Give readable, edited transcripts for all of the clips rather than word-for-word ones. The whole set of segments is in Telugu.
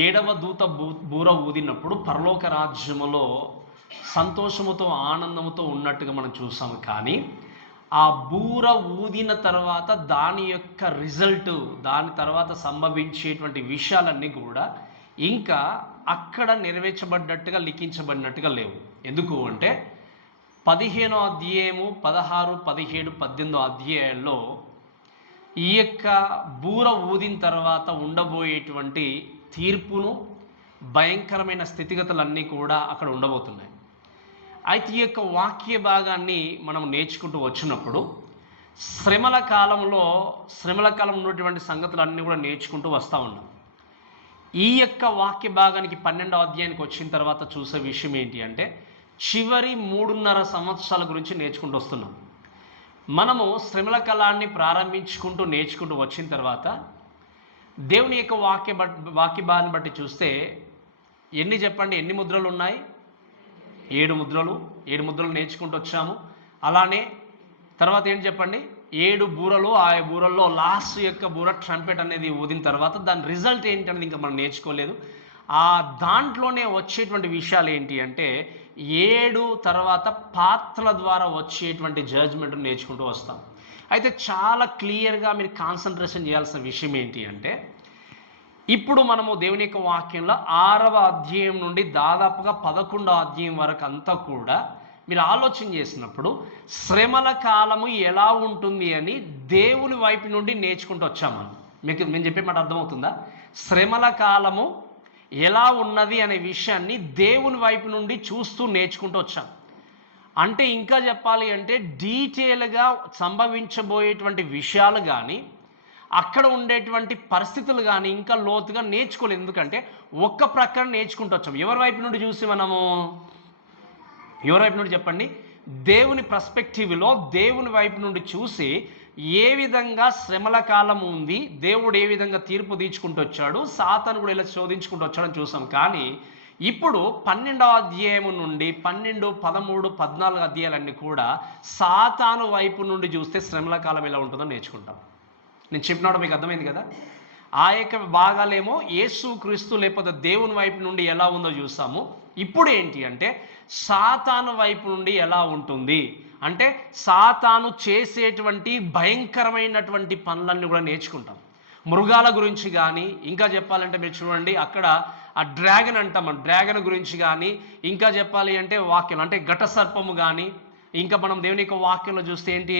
ఏడవ దూత బూర ఊదినప్పుడు పరలోక రాజ్యములో సంతోషముతో ఆనందముతో ఉన్నట్టుగా మనం చూసాము. కానీ ఆ బూర ఊదిన తర్వాత దాని యొక్క రిజల్ట్, దాని తర్వాత సంభవించేటువంటి విషయాలన్నీ కూడా ఇంకా అక్కడ నెరవేర్చబడ్డట్టుగా లిఖించబడినట్టుగా లేవు. ఎందుకు అంటే 15వ అధ్యాయము 16, 17, 18 అధ్యాయాల్లో ఈ యొక్క బూర ఊదిన తర్వాత ఉండబోయేటువంటి తీర్పును, భయంకరమైన స్థితిగతులన్నీ కూడా అక్కడ ఉండబోతున్నాయి. అయితే ఈ యొక్క వాక్య భాగాన్ని మనం నేర్చుకుంటూ వచ్చినప్పుడు శ్రమల కాలంలో ఉన్నటువంటి సంగతులన్నీ కూడా నేర్చుకుంటూ వస్తూ ఉన్నాం. ఈ యొక్క వాక్య భాగానికి 12వ అధ్యాయానికి వచ్చిన తర్వాత చూసే విషయం ఏంటి అంటే చివరి 3.5 సంవత్సరాల గురించి నేర్చుకుంటూ వస్తున్నాం. మనము శ్రమల కాలాన్ని ప్రారంభించుకుంటూ నేర్చుకుంటూ వచ్చిన తర్వాత దేవుని యొక్క వాక్య భాగాన్ని బట్టి చూస్తే ఎన్ని ముద్రలు ఉన్నాయి? 7 ముద్రలు. 7 ముద్రలు నేర్చుకుంటూ వచ్చాము. అలానే తర్వాత ఏంటి చెప్పండి, 7 బూరలు. ఆ బూరల్లో లాస్ట్ యొక్క బూర ట్రంపెట్ అనేది ఊదిన తర్వాత దాని రిజల్ట్ ఏంటి అనేది ఇంకా మనం నేర్చుకోలేదు. ఆ దాంట్లోనే వచ్చేటువంటి విషయాలు ఏంటి అంటే 7 తర్వాత పాత్రల ద్వారా వచ్చేటువంటి జడ్జ్మెంట్ నేర్చుకుంటూ వస్తాం. అయితే చాలా క్లియర్గా మీరు కాన్సన్ట్రేషన్ చేయాల్సిన విషయం ఏంటి అంటే ఇప్పుడు మనము దేవుని యొక్క వాక్యంలో 6వ అధ్యాయం నుండి దాదాపుగా 11వ అధ్యాయం వరకు అంతా కూడా మీరు ఆలోచన చేసినప్పుడు శ్రమల కాలము ఎలా ఉంటుంది అని దేవుని వైపు నుండి నేర్చుకుంటూ వచ్చాము. మేము చెప్పే మాట అర్థమవుతుందా? శ్రమల కాలము ఎలా ఉన్నది అనే విషయాన్ని దేవుని వైపు నుండి చూస్తూ నేర్చుకుంటూ వచ్చాం. అంటే ఇంకా చెప్పాలి అంటే డీటెయిల్గా సంభవించబోయేటువంటి విషయాలు కానీ అక్కడ ఉండేటువంటి పరిస్థితులు కానీ ఇంకా లోతుగా నేర్చుకోలేదు. ఎందుకంటే ఒక్క ప్రక్కన నేర్చుకుంటూ వచ్చాం. ఎవరి వైపు నుండి చూసి మనము చెప్పండి, దేవుని పర్స్పెక్టివ్లో దేవుని వైపు నుండి చూసి ఏ విధంగా శ్రమల కాలం ఉంది, దేవుడు ఏ విధంగా తీర్పు తీర్చుకుంటూ వచ్చాడు, సాతాను కూడా ఇలా శోధించుకుంటూ వచ్చాడని చూసాం. కానీ ఇప్పుడు 12వ అధ్యాయం నుండి 12, 13, 14 అధ్యాయాలన్నీ కూడా సాతాను వైపు నుండి చూస్తే శ్రమల కాలం ఎలా ఉంటుందో నేర్చుకుంటాం. నేను చెప్పినాడు మీకు అర్థమైంది కదా? ఆ యొక్క భాగాలేమో యేసు క్రీస్తు లేకపోతే దేవుని వైపు నుండి ఎలా ఉందో చూస్తాము. ఇప్పుడు ఏంటి అంటే సాతాను వైపు నుండి ఎలా ఉంటుంది అంటే సాతాను చేసేటువంటి భయంకరమైనటువంటి పనులన్నీ కూడా నేర్చుకుంటాం. మృగాల గురించి కానీ ఇంకా చెప్పాలంటే మీరు చూడండి అక్కడ ఆ డ్రాగన్ అంటాం, డ్రాగన్ గురించి కానీ ఇంకా చెప్పాలి అంటే వాక్యం అంటే ఘట సర్పము కానీ ఇంకా మనం దేవుని యొక్క వాక్యంలో చూస్తే ఏంటి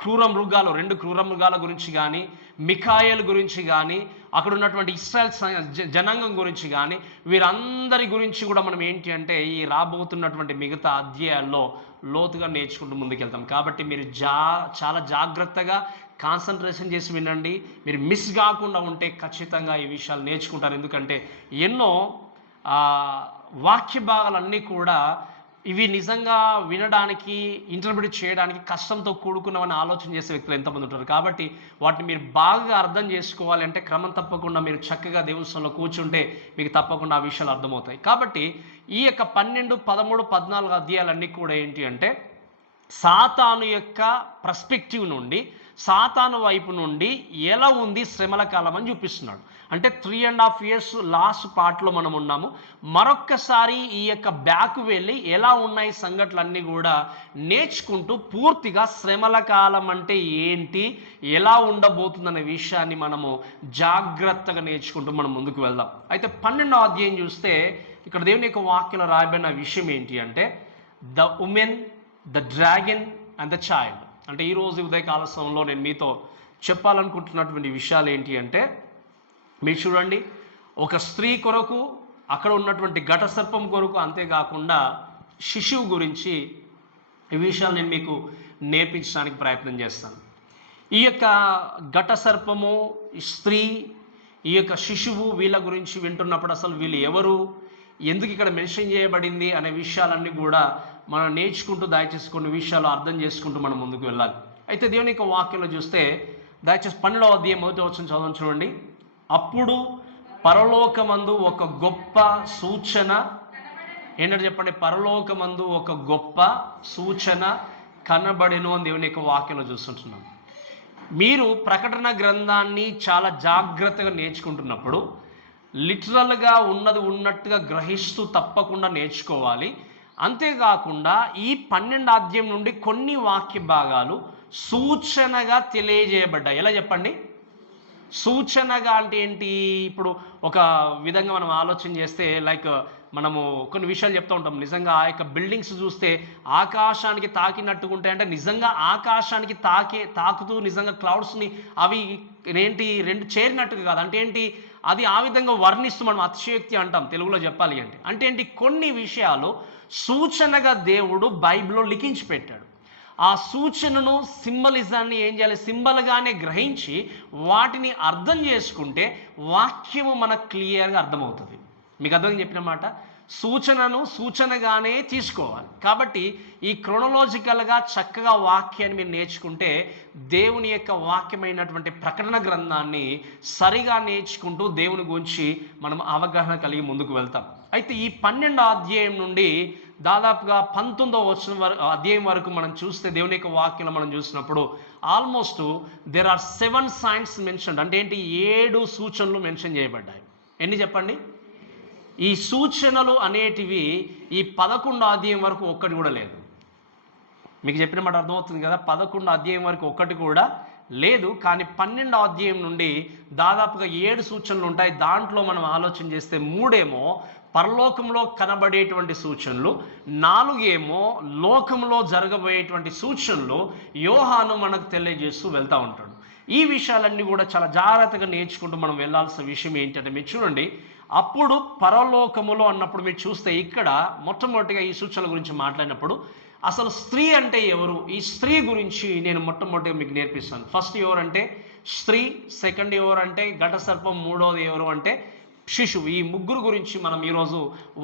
క్రూర మృగాలు, 2 క్రూర మృగాల గురించి కానీ మిఖాయేల్ గురించి కానీ అక్కడ ఉన్నటువంటి ఇశ్రాయేల్ జనాంగం గురించి కానీ వీరందరి గురించి కూడా మనం ఏంటి అంటే ఈ రాబోతున్నటువంటి మిగతా అధ్యాయాల్లో లోతుగా నేర్చుకుంటూ ముందుకెళ్తాం. కాబట్టి మీరు చాలా జాగ్రత్తగా కాన్సన్ట్రేషన్ చేసి వినండి. మీరు మిస్ కాకుండా ఉంటే ఖచ్చితంగా ఈ విషయాలు నేర్చుకుంటారు. ఎందుకంటే ఎన్నో వాక్య భాగాలన్నీ కూడా ఇవి నిజంగా వినడానికి, ఇంటర్ప్రిట్ చేయడానికి కష్టంతో కూడుకున్నవని ఆలోచన చేసే వ్యక్తులు ఎంతమంది ఉంటారు. కాబట్టి వాటిని మీరు బాగా అర్థం చేసుకోవాలి అంటే క్రమం తప్పకుండా మీరు చక్కగా దేవునిలో కూర్చుంటే మీకు తప్పకుండా ఆ విషయాలు అర్థమవుతాయి. కాబట్టి ఈ యొక్క 12, 13, 14 అధ్యాయాలన్నీ కూడా ఏంటి అంటే సాతాను యొక్క పర్స్పెక్టివ్ నుండి, సాతాను వైపు నుండి ఎలా ఉంది శ్రమల కాలం అని చూపిస్తున్నాడు. అంటే 3.5 years లాస్ట్ పార్ట్లో మనం ఉన్నాము. మరొక్కసారి ఈ యొక్క బ్యాక్ వెళ్ళి ఎలా ఉన్నాయి సంఘటనలన్నీ కూడా నేర్చుకుంటూ పూర్తిగా శ్రమల కాలం అంటే ఏంటి, ఎలా ఉండబోతుందనే విషయాన్ని మనము జాగ్రత్తగా నేర్చుకుంటూ మనం ముందుకు వెళ్దాం. అయితే 12వ అధ్యాయం చూస్తే ఇక్కడ దేవుని యొక్క వాక్యంలో రాయబడిన విషయం ఏంటి అంటే the women, the dragon and the child. అంటే ఈరోజు ఉదయకాల సమయంలో నేను మీతో చెప్పాలనుకుంటున్నటువంటి విషయాలు ఏంటి అంటే మీరు చూడండి, ఒక స్త్రీ కొరకు, అక్కడ ఉన్నటువంటి ఘట సర్పం కొరకు, అంతేకాకుండా శిశువు గురించి ఈ విషయాలు నేను మీకు నేర్పించడానికి ప్రయత్నం చేస్తాను. ఈ యొక్క ఘట సర్పము, స్త్రీ, ఈ యొక్క శిశువు వీళ్ళ గురించి వింటున్నప్పుడు అసలు వీళ్ళు ఎవరు, ఎందుకు ఇక్కడ మెన్షన్ చేయబడింది అనే విషయాలన్నీ కూడా మనం నేర్చుకుంటూ దయచేసి కొన్ని విషయాలు అర్థం చేసుకుంటూ మనం ముందుకు వెళ్ళాలి. అయితే దేవుని యొక్క వాక్యంలో చూస్తే దయచేసి 12వ అధ్యాయం 1వ వచనం చదవండి. చూడండి, అప్పుడు పరలోకమందు ఒక గొప్ప సూచన ఏంటంటే చెప్పండి, పరలోకమందు ఒక గొప్ప సూచన కనబడెను అని దేవుని యొక్క వాక్యంలో చూస్తుంటున్నాం. మీరు ప్రకటన గ్రంథాన్ని చాలా జాగ్రత్తగా నేర్చుకుంటున్నప్పుడు లిటరల్గా ఉన్నది ఉన్నట్టుగా గ్రహిస్తూ తప్పకుండా నేర్చుకోవాలి. అంతేకాకుండా ఈ 12 అధ్యాయం నుండి కొన్ని వాక్య భాగాలు సూచనగా తెలియజేయబడ్డాయి. ఎలా చెప్పండి? సూచనగా అంటే ఏంటి? ఇప్పుడు ఒక విధంగా మనం ఆలోచన చేస్తే మనము కొన్ని విషయాలు చెప్తూ ఉంటాం. నిజంగా ఆ యొక్క బిల్డింగ్స్ చూస్తే ఆకాశానికి తాకినట్టుగా ఉంటాయి. అంటే నిజంగా ఆకాశానికి తాకుతూ నిజంగా క్లౌడ్స్ని అవి ఏంటి రెండు చేరినట్టుగా కాదు. అంటే ఏంటి? అది ఆ విధంగా వర్ణిస్తూ మనం అతిశయోక్తి అంటాం తెలుగులో చెప్పాలి అంటే. అంటే ఏంటి? కొన్ని విషయాలు సూచనగా దేవుడు బైబిల్లో లిఖించి పెట్టాడు. ఆ సూచనను సింబలిజాన్ని ఏం చేయాలి? సింబల్గానే గ్రహించి వాటిని అర్థం చేసుకుంటే వాక్యము మనకు క్లియర్గా అర్థమవుతుంది. మీకు అర్థం చెప్పిన మాట, సూచనను సూచనగానే తీసుకోవాలి. కాబట్టి ఈ క్రొనలాజికల్గా చక్కగా వాక్యాన్ని మీరు నేర్చుకుంటే దేవుని యొక్క వాక్యమైనటువంటి ప్రకటన గ్రంథాన్ని సరిగా నేర్చుకుంటూ దేవుని గురించి మనం అవగాహన కలిగి ముందుకు వెళ్తాం. అయితే ఈ 12వ అధ్యాయం నుండి దాదాపుగా 19వ అధ్యాయం వరకు మనం చూస్తే దేవుని యొక్క వాక్యంలో మనం చూసినప్పుడు almost there are 7 signs mention. అంటే ఏంటి? 7 సూచనలు మెన్షన్ చేయబడ్డాయి. ఎన్ని చెప్పండి? ఈ సూచనలు అనేటివి ఈ 11వ అధ్యాయం వరకు ఒక్కటి కూడా లేదు. మీకు చెప్పిన మాట అర్థమవుతుంది కదా? 11వ అధ్యాయం వరకు ఒక్కటి కూడా లేదు. కానీ 12వ అధ్యాయం నుండి దాదాపుగా 7 సూచనలు ఉంటాయి. దాంట్లో మనం ఆలోచన చేస్తే 3 పరలోకంలో కనబడేటువంటి సూచనలు, 4 లోకంలో జరగబోయేటువంటి సూచనలు యోహాను మనకు తెలియజేస్తూ వెళ్తూ ఉంటాడు. ఈ విషయాలన్నీ కూడా చాలా జాగ్రత్తగా నేర్చుకుంటూ మనం వెళ్ళాల్సిన విషయం ఏంటంటే, మీరు చూడండి, అప్పుడు పరలోకములో అన్నప్పుడు మీరు చూస్తే ఇక్కడ మొట్టమొదటిగా ఈ సూచనల గురించి మాట్లాడినప్పుడు అసలు స్త్రీ అంటే ఎవరు, ఈ స్త్రీ గురించి నేను మొట్టమొదటిగా మీకు నేర్పిస్తాను. ఫస్ట్ ఎవరంటే స్త్రీ, సెకండ్ ఎవరంటే ఘట సర్పం, మూడవది ఎవరు అంటే శిశువు. ఈ ముగ్గురు గురించి మనం ఈరోజు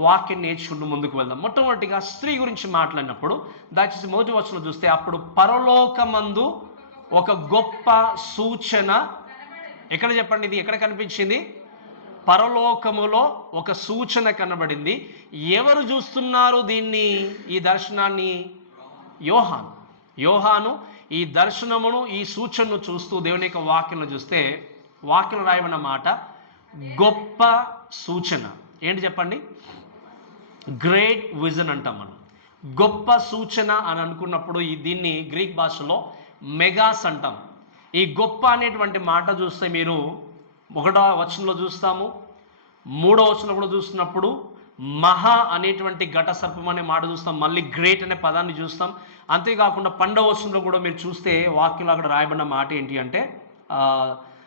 వాక్యం నేర్చుకుంటూ ముందుకు వెళ్దాం. మొట్టమొదటిగా స్త్రీ గురించి మాట్లాడినప్పుడు దయచేసి మొదటి వచనం చూస్తే, అప్పుడు పరలోకమందు ఒక గొప్ప సూచన. ఎక్కడ చెప్పండి? ఇది ఎక్కడ కనిపించింది? పరలోకములో ఒక సూచన కనబడింది. ఎవరు చూస్తున్నారు దీన్ని, ఈ దర్శనాన్ని? యోహాను ఈ దర్శనమును, ఈ సూచనను చూస్తూ దేవుని యొక్క వాక్యంలో చూస్తే వాక్యం రాయబడిన మాట గొప్ప సూచన. ఏంటి చెప్పండి? గ్రేట్ విజన్ అంటాం మనం. గొప్ప సూచన అని అనుకున్నప్పుడు దీన్ని గ్రీక్ భాషలో మెగాస్ అంటాం. ఈ గొప్ప అనేటువంటి మాట చూస్తే మీరు 1వ వచనంలో చూస్తాము, 3వ వచనంలో కూడా చూస్తున్నప్పుడు మహా అనేటువంటి ఘట సర్పం అనే మాట చూస్తాం, మళ్ళీ గ్రేట్ అనే పదాన్ని చూస్తాం. అంతేకాకుండా 12వ వచనంలో కూడా మీరు చూస్తే వాక్యంలో అక్కడ రాయబడిన మాట ఏంటి అంటే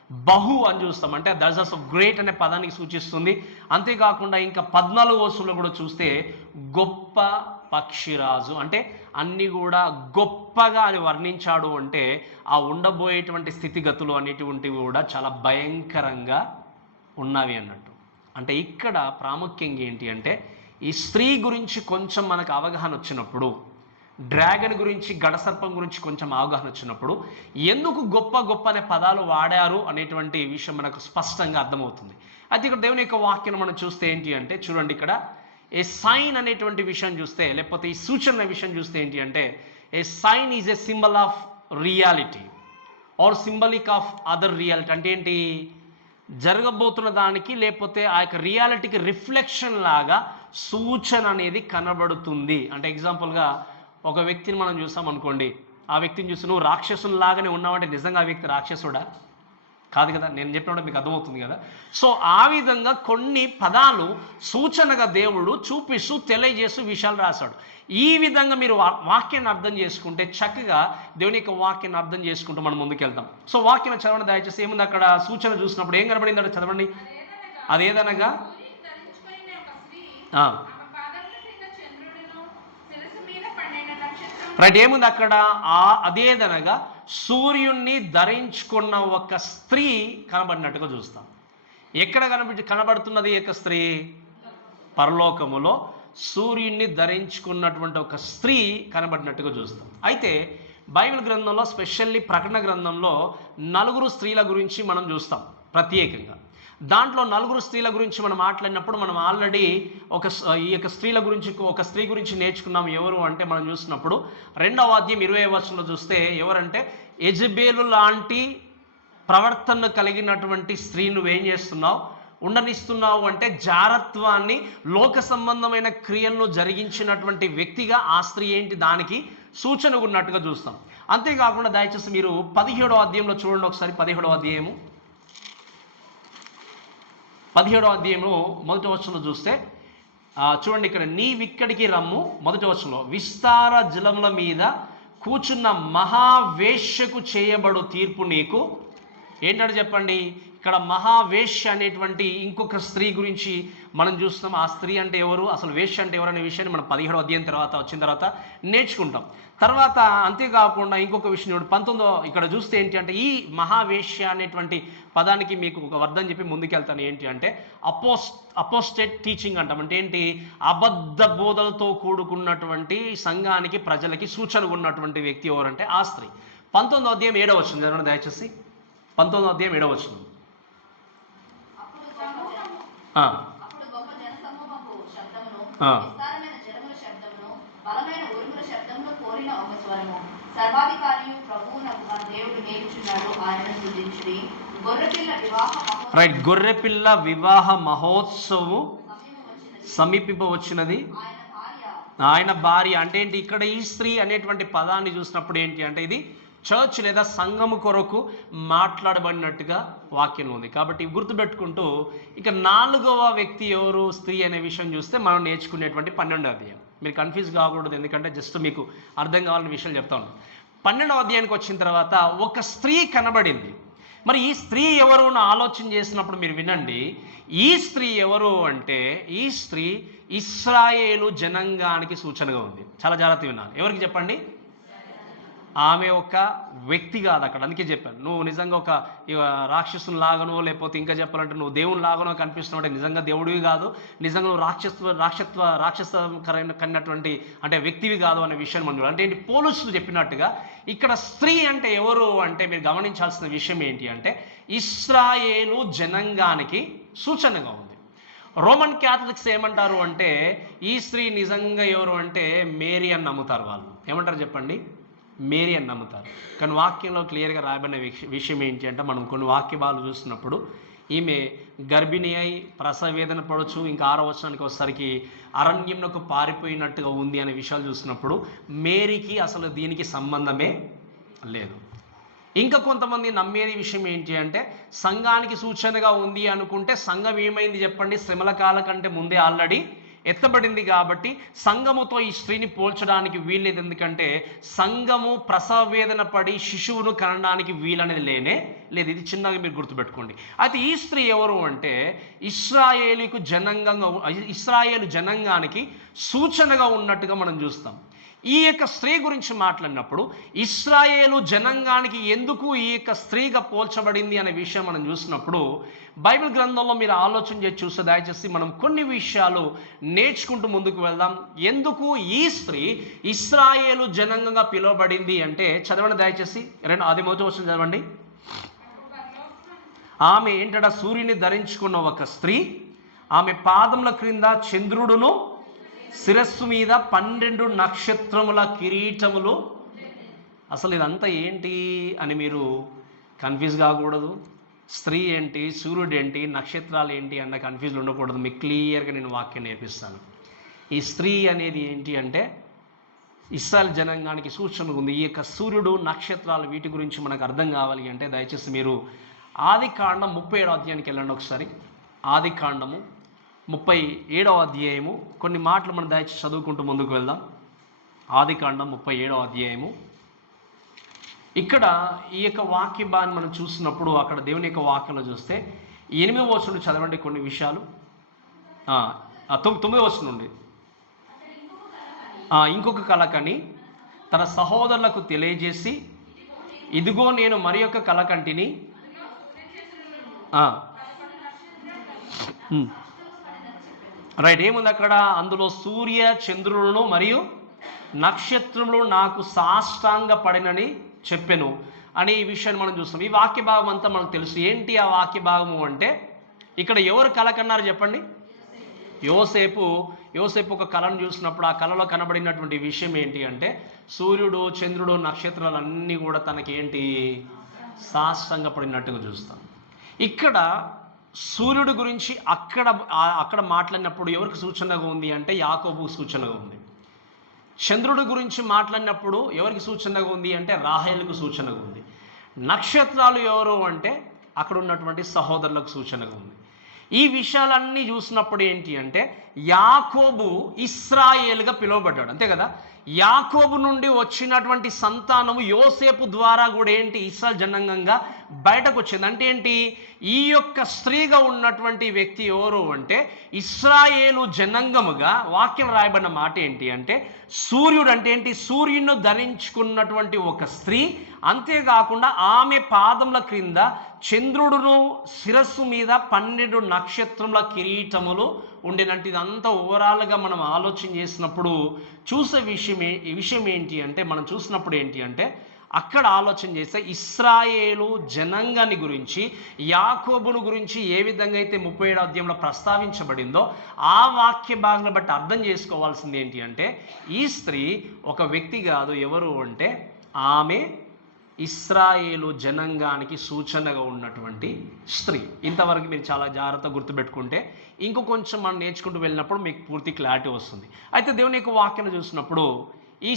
బహు అని చూస్తాం. అంటే దర్జాస్ ఆఫ్ గ్రేట్ అనే పదానికి సూచిస్తుంది. అంతేకాకుండా ఇంకా 14వ వచనంలో కూడా చూస్తే గొప్ప పక్షిరాజు, అంటే అన్నీ కూడా గొప్పగా అని వర్ణించాడు. అంటే ఆ ఉండబోయేటువంటి స్థితిగతులు అనేటువంటివి కూడా చాలా భయంకరంగా ఉన్నవి అన్నట్టు. అంటే ఇక్కడ ప్రాముఖ్యంగా ఏంటి అంటే, ఈ స్త్రీ గురించి కొంచెం మనకు అవగాహన వచ్చినప్పుడు, డ్రాగన్ గురించి, గడసర్పం గురించి కొంచెం అవగాహన వచ్చినప్పుడు ఎందుకు గొప్ప గొప్ప అనే పదాలు వాడారు అనేటువంటి విషయం మనకు స్పష్టంగా అర్థమవుతుంది. అయితే ఇక్కడ దేవుని యొక్క వాక్యం మనం చూస్తే ఏంటి అంటే, చూడండి, ఇక్కడ ఏ సైన్ అనేటువంటి విషయం చూస్తే, లేకపోతే ఈ సూచన విషయం చూస్తే ఏంటి అంటే, a sign is a symbol of reality or symbolic of other reality. అంటే ఏంటి? జరగబోతున్న దానికి లేకపోతే ఆ యొక్క రియాలిటీకి రిఫ్లెక్షన్ లాగా సూచన అనేది కనబడుతుంది. అంటే ఎగ్జాంపుల్గా ఒక వ్యక్తిని మనం చూసాం అనుకోండి, ఆ వ్యక్తిని చూసి నువ్వు రాక్షసులాగానే ఉన్నావంటే నిజంగా ఆ వ్యక్తి రాక్షసుడా? కాదు కదా. నేను చెప్పినప్పుడు మీకు అర్థమవుతుంది కదా. సో ఆ విధంగా కొన్ని పదాలు సూచనగా దేవుడు చూపిస్తూ తెలియజేస్తూ విషయాలు రాశాడు. ఈ విధంగా మీరు వాక్యాన్ని అర్థం చేసుకుంటే చక్కగా దేవుని యొక్క వాక్యాన్ని అర్థం చేసుకుంటూ మనం ముందుకెళ్తాం. సో వాక్యం చదవండి దయచేసి. ఏముంది అక్కడ? సూచన చూసినప్పుడు ఏం కనబడింది అంటే చదవండి. అదేదనగా రైట్. ఏముంది అక్కడ? అదేదనగా సూర్యుణ్ణి ధరించుకున్న ఒక స్త్రీ కనబడినట్టుగా చూస్తాం. ఎక్కడ కనబడుతున్నది యొక్క స్త్రీ? పరలోకములో సూర్యుణ్ణి ధరించుకున్నటువంటి ఒక స్త్రీ కనబడినట్టుగా చూస్తాం. అయితే బైబిల్ గ్రంథంలో, స్పెషల్లీ ప్రకటన గ్రంథంలో 4 స్త్రీల గురించి మనం చూస్తాం ప్రత్యేకంగా. దాంట్లో 4 స్త్రీల గురించి మనం మాట్లాడినప్పుడు మనం ఆల్రెడీ ఈ యొక్క ఒక స్త్రీ గురించి నేర్చుకున్నాం. ఎవరు అంటే మనం చూసినప్పుడు 2వ అధ్యాయం 20వ వచనంలో చూస్తే ఎవరంటే యెజబెలు లాంటి ప్రవర్తన కలిగినటువంటి స్త్రీ నువ్వేం చేస్తున్నావు? ఉండనిస్తున్నావు అంటే జారత్వాన్ని, లోక సంబంధమైన క్రియలను జరిగించినటువంటి వ్యక్తిగా ఆ స్త్రీ ఏంటి దానికి సూచనగా ఉన్నట్టుగా చూస్తాం. అంతేకాకుండా దయచేసి మీరు 17వ అధ్యాయంలో చూడండి ఒకసారి. 17వ అధ్యాయము 17వ అధ్యాయంలో మొదటి వచనంలో చూస్తే చూడండి, ఇక్కడ నీవిక్కడికి రమ్ము. మొదటి వచనంలో విస్తార జలముల మీద కూర్చున్న మహావేశ్యకు చేయబడు తీర్పు నీకు ఏంటంటే చెప్పండి. ఇక్కడ మహావేశ్య అనేటువంటి ఇంకొక స్త్రీ గురించి మనం చూస్తున్నాం. ఆ స్త్రీ అంటే ఎవరు, అసలు వేశ్య అంటే ఎవరు అనే విషయాన్ని మనం 17వ అధ్యాయం తర్వాత వచ్చిన తర్వాత నేర్చుకుంటాం. తర్వాత అంతేకాకుండా ఇంకొక విషయం 19వ ఇక్కడ చూస్తే ఏంటి అంటే ఈ మహావేశ్య అనేటువంటి పదానికి మీకు ఒక అర్థం చెప్పి ముందుకెళ్తాను. ఏంటి అంటే అపోస్టేట్ టీచింగ్ అంటాం. అంటే ఏంటి, అబద్ధ బోధలతో కూడుకున్నటువంటి సంఘానికి ప్రజలకి సూచనగా ఉన్నటువంటి వ్యక్తి ఎవరంటే ఆ స్త్రీ. 19వ అధ్యాయం 7వ వచనం చదవండి దయచేసి. 19వ అధ్యాయం 7వ వచనం. రైట్, గొర్రెపిల్ల వివాహ మహోత్సవం సమీపింపవచ్చినది, ఆయన భార్య. అంటే ఏంటి, ఇక్కడ ఈ స్త్రీ అనేటువంటి పదాన్ని చూసినప్పుడు ఏంటి అంటే ఇది చర్చ్ లేదా సంఘము కొరకు మాట్లాడబడినట్టుగా వాక్యం ఉంది. కాబట్టి గుర్తుపెట్టుకుంటూ ఇక 4వ వ్యక్తి ఎవరు స్త్రీ అనే విషయం చూస్తే మనం నేర్చుకునేటువంటి 12వ అధ్యాయం. మీరు కన్ఫ్యూజ్ కాకూడదు, ఎందుకంటే జస్ట్ మీకు అర్థం కావాలని విషయాలు చెప్తా ఉన్నాను. 12వ అధ్యాయానికి వచ్చిన తర్వాత ఒక స్త్రీ కనబడింది. మరి ఈ స్త్రీ ఎవరు అని ఆలోచన చేసినప్పుడు మీరు వినండి. ఈ స్త్రీ ఎవరు అంటే ఈ స్త్రీ ఇశ్రాయేలు జనాంగానికి సూచనగా ఉంది. చాలా జాగ్రత్తగా వినాలి. ఎవరికి చెప్పండి, ఆమె ఒక వ్యక్తి కాదు అక్కడ. అందుకే చెప్పాను, నువ్వు నిజంగా ఒక రాక్షసుని లాగానో లేకపోతే ఇంకా చెప్పాలంటే నువ్వు దేవుని లాగానో కనిపిస్తున్నావు అంటే నిజంగా దేవుడివి కాదు, నిజంగా నువ్వు రాక్షసకరమైనటువంటి అంటే వ్యక్తివి కాదు అనే విషయాన్ని మనం చూడాలి. అంటే ఏంటి, పోలీసులు చెప్పినట్టుగా ఇక్కడ స్త్రీ అంటే ఎవరు అంటే మీరు గమనించాల్సిన విషయం ఏంటి అంటే ఇశ్రాయేలు జనాంగానికి సూచనగా ఉంది. రోమన్ క్యాథలిక్స్ ఏమంటారు అంటే ఈ స్త్రీ నిజంగా ఎవరు అంటే మేరీ అని నమ్ముతారు. వాళ్ళు ఏమంటారు చెప్పండి, మేరీ అని నమ్ముతారు. కానీ వాక్యంలో క్లియర్గా రాయబడిన విషయం ఏంటి అంటే మనం కొన్ని వాక్య భాగాలు చూస్తున్నప్పుడు ఈమె గర్భిణి అయి ప్రసవ వేదన పడవచ్చు, ఇంకా 6వ వచనానికి వచ్చేసరికి అరణ్యంలోకి పారిపోయినట్టుగా ఉంది అనే విషయాలు చూసినప్పుడు మేరీకి అసలు దీనికి సంబంధమే లేదు. ఇంకా కొంతమంది నమ్మేది విషయం ఏంటి అంటే సంఘానికి సూచనగా ఉంది అనుకుంటే సంఘం ఏమైంది చెప్పండి, శ్రమల కాలం కంటే ముందే ఆల్రెడీ ఎత్తబడింది. కాబట్టి సంఘముతో ఈ స్త్రీని పోల్చడానికి వీల్లేదు. ఎందుకంటే సంఘము ప్రసవ వేదన పడి శిశువును కనడానికి వీలనేది లేనే లేదు. ఇది చిన్నగా మీరు గుర్తుపెట్టుకోండి. అయితే ఈ స్త్రీ ఎవరు అంటే ఇశ్రాయేలు జనాంగానికి సూచనగా ఉన్నట్టుగా మనం చూస్తాం. ఈ యొక్క స్త్రీ గురించి మాట్లాడినప్పుడు ఇశ్రాయేలు జనాంగానికి ఎందుకు ఈ యొక్క స్త్రీగా పోల్చబడింది అనే విషయం మనం చూసినప్పుడు బైబిల్ గ్రంథంలో మీరు ఆలోచన చేసి చూస్తే దయచేసి మనం కొన్ని విషయాలు నేర్చుకుంటూ ముందుకు వెళ్దాం. ఎందుకు ఈ స్త్రీ ఇశ్రాయేలు జనాంగంగా పిలువబడింది అంటే చదవండి దయచేసి. అది మొదటి వచనం చదవండి. ఆమె ఏంటట, సూర్యుని ధరించుకున్న ఒక స్త్రీ, ఆమె పాదముల క్రింద చంద్రుడును శిరస్సు మీద 12 నక్షత్రముల కిరీటములు. అసలు ఇదంతా ఏంటి అని మీరు కన్ఫ్యూజ్ కాకూడదు. స్త్రీ ఏంటి, సూర్యుడు ఏంటి, నక్షత్రాలు ఏంటి అన్న కన్ఫ్యూజ్ ఉండకూడదు. మీకు క్లియర్గా నేను వాక్యం నేర్పిస్తాను. ఈ స్త్రీ అనేది ఏంటి అంటే ఇశ్రాయేలు జనాంగానికి సూచనగా ఉంది. ఈ యొక్క సూర్యుడు, నక్షత్రాలు వీటి గురించి మనకు అర్థం కావాలి అంటే దయచేసి మీరు ఆదికాండం 37వ అధ్యాయానికి వెళ్ళండి ఒకసారి. ఆదికాండము 37వ అధ్యాయము కొన్ని మాటలు మనం దయచేసి చదువుకుంటూ ముందుకు వెళ్దాం. ఆదికాండం 37వ అధ్యాయము. ఇక్కడ ఈ యొక్క వాక్య భాగాన్ని మనం చూసినప్పుడు అక్కడ దేవుని యొక్క వాక్యంలో చూస్తే 8వ వచనం చదవండి కొన్ని విషయాలు. 9వ వచనం నుండి ఇంకొక కలకని తన సహోదరులకు తెలియజేసి ఇదిగో నేను మరి యొక్క కలకంటిని రైట్. ఏముంది అక్కడ, అందులో సూర్య చంద్రులను మరియు నక్షత్రములు నాకు సాష్టాంగ పడినని చెప్పెను అనే ఈ విషయాన్ని మనం చూస్తాం. ఈ వాక్య భాగం అంతా మనకు తెలుసు. ఏంటి ఆ వాక్య భాగము అంటే ఇక్కడ ఎవరు కళ కన్నారు చెప్పండి, యోసేపు ఒక కళను చూసినప్పుడు ఆ కళలో కనబడినటువంటి విషయం ఏంటి అంటే సూర్యుడు, చంద్రుడు, నక్షత్రాలు అన్నీ కూడా తనకి ఏంటి సాష్టాంగ పడినట్టుగా చూస్తాం. ఇక్కడ సూర్యుడి గురించి అక్కడ మాట్లాడినప్పుడు ఎవరికి సూచనగా ఉంది అంటే యాకోబుకు సూచనగా ఉంది. చంద్రుడి గురించి మాట్లాడినప్పుడు ఎవరికి సూచనగా ఉంది అంటే రాహేలుకు సూచనగా ఉంది. నక్షత్రాలు ఎవరు అంటే అక్కడ ఉన్నటువంటి సహోదరులకు సూచనగా ఉంది. ఈ విషయాలన్నీ చూసినప్పుడు ఏంటి అంటే యాకోబు ఇశ్రాయేలుగా పిలువబడ్డాడు, అంతే కదా. యాకోబు నుండి వచ్చినటువంటి సంతానము యోసేపు ద్వారా కూడా ఏంటి ఇశ్రాయేల్ జనాంగంగా బయటకు వచ్చింది. అంటే ఏంటి, ఈ యొక్క స్త్రీగా ఉన్నటువంటి వ్యక్తి ఎవరు అంటే ఇశ్రాయేలు జనాంగముగా వాక్యం రాయబడిన మాట ఏంటి అంటే సూర్యుడు అంటే ఏంటి, సూర్యుని ధరించుకున్నటువంటి ఒక స్త్రీ. అంతేకాకుండా ఆమె పాదముల క్రింద చంద్రుడును శిరస్సు మీద 12 నక్షత్రముల కిరీటములు ఉండేనంటే ఇదంతా ఓవరాల్గా మనం ఆలోచన చేసినప్పుడు చూసే విషయం ఏంటి అంటే మనం చూసినప్పుడు ఏంటి అంటే అక్కడ ఆలోచన చేస్తే ఇశ్రాయేలు జనాంగాన్ని గురించి యాకోబును గురించి ఏ విధంగా అయితే 37వ అధ్యాయంలో ప్రస్తావించబడిందో ఆ వాక్య భాగాన్ని బట్టి అర్థం చేసుకోవాల్సింది ఏంటి అంటే ఈ స్త్రీ ఒక వ్యక్తి కాదు, ఎవరు అంటే ఆమె ఇశ్రాయేలు జనాంగానికి సూచనగా ఉన్నటువంటి స్త్రీ. ఇంతవరకు మీరు చాలా జాగ్రత్తగా గుర్తుపెట్టుకుంటే ఇంకో కొంచెం మనం నేర్చుకుంటూ వెళ్ళినప్పుడు మీకు పూర్తి క్లారిటీ వస్తుంది. అయితే దేవుని యొక్క వాక్యాన్ని చూసినప్పుడు ఈ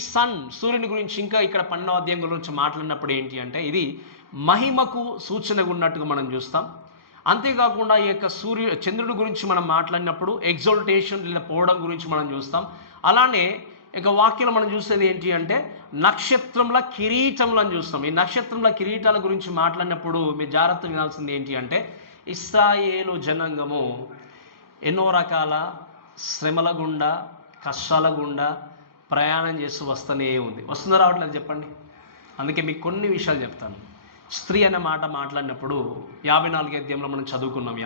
సూర్యుని గురించి ఇంకా ఇక్కడ 12వ అధ్యాయం గురించి మాట్లాడినప్పుడు ఏంటి అంటే ఇది మహిమకు సూచనగా ఉన్నట్టుగా మనం చూస్తాం. అంతేకాకుండా ఈ యొక్క చంద్రుడి గురించి మనం మాట్లాడినప్పుడు ఎగ్జాల్టేషన్ లేదా పోవడం గురించి మనం చూస్తాం. అలానే ఇక వాక్యంలో మనం చూసేది ఏంటి అంటే నక్షత్రముల కిరీటములను చూస్తాం. ఈ నక్షత్రముల కిరీటాల గురించి మాట్లాడినప్పుడు మీరు జాగ్రత్త వినాల్సింది ఏంటి అంటే ఇశ్రాయేలు జనాంగము ఎన్నో రకాల శ్రమల గుండా కష్టాల గుండా ప్రయాణం చేస్తూ వస్తూనే ఉంది. వస్తుందో రావట్లేదు చెప్పండి. అందుకే మీకు కొన్ని విషయాలు చెప్తాను. స్త్రీ అనే మాట మాట్లాడినప్పుడు 54వ అధ్యాయంలో మనం చదువుకున్నాం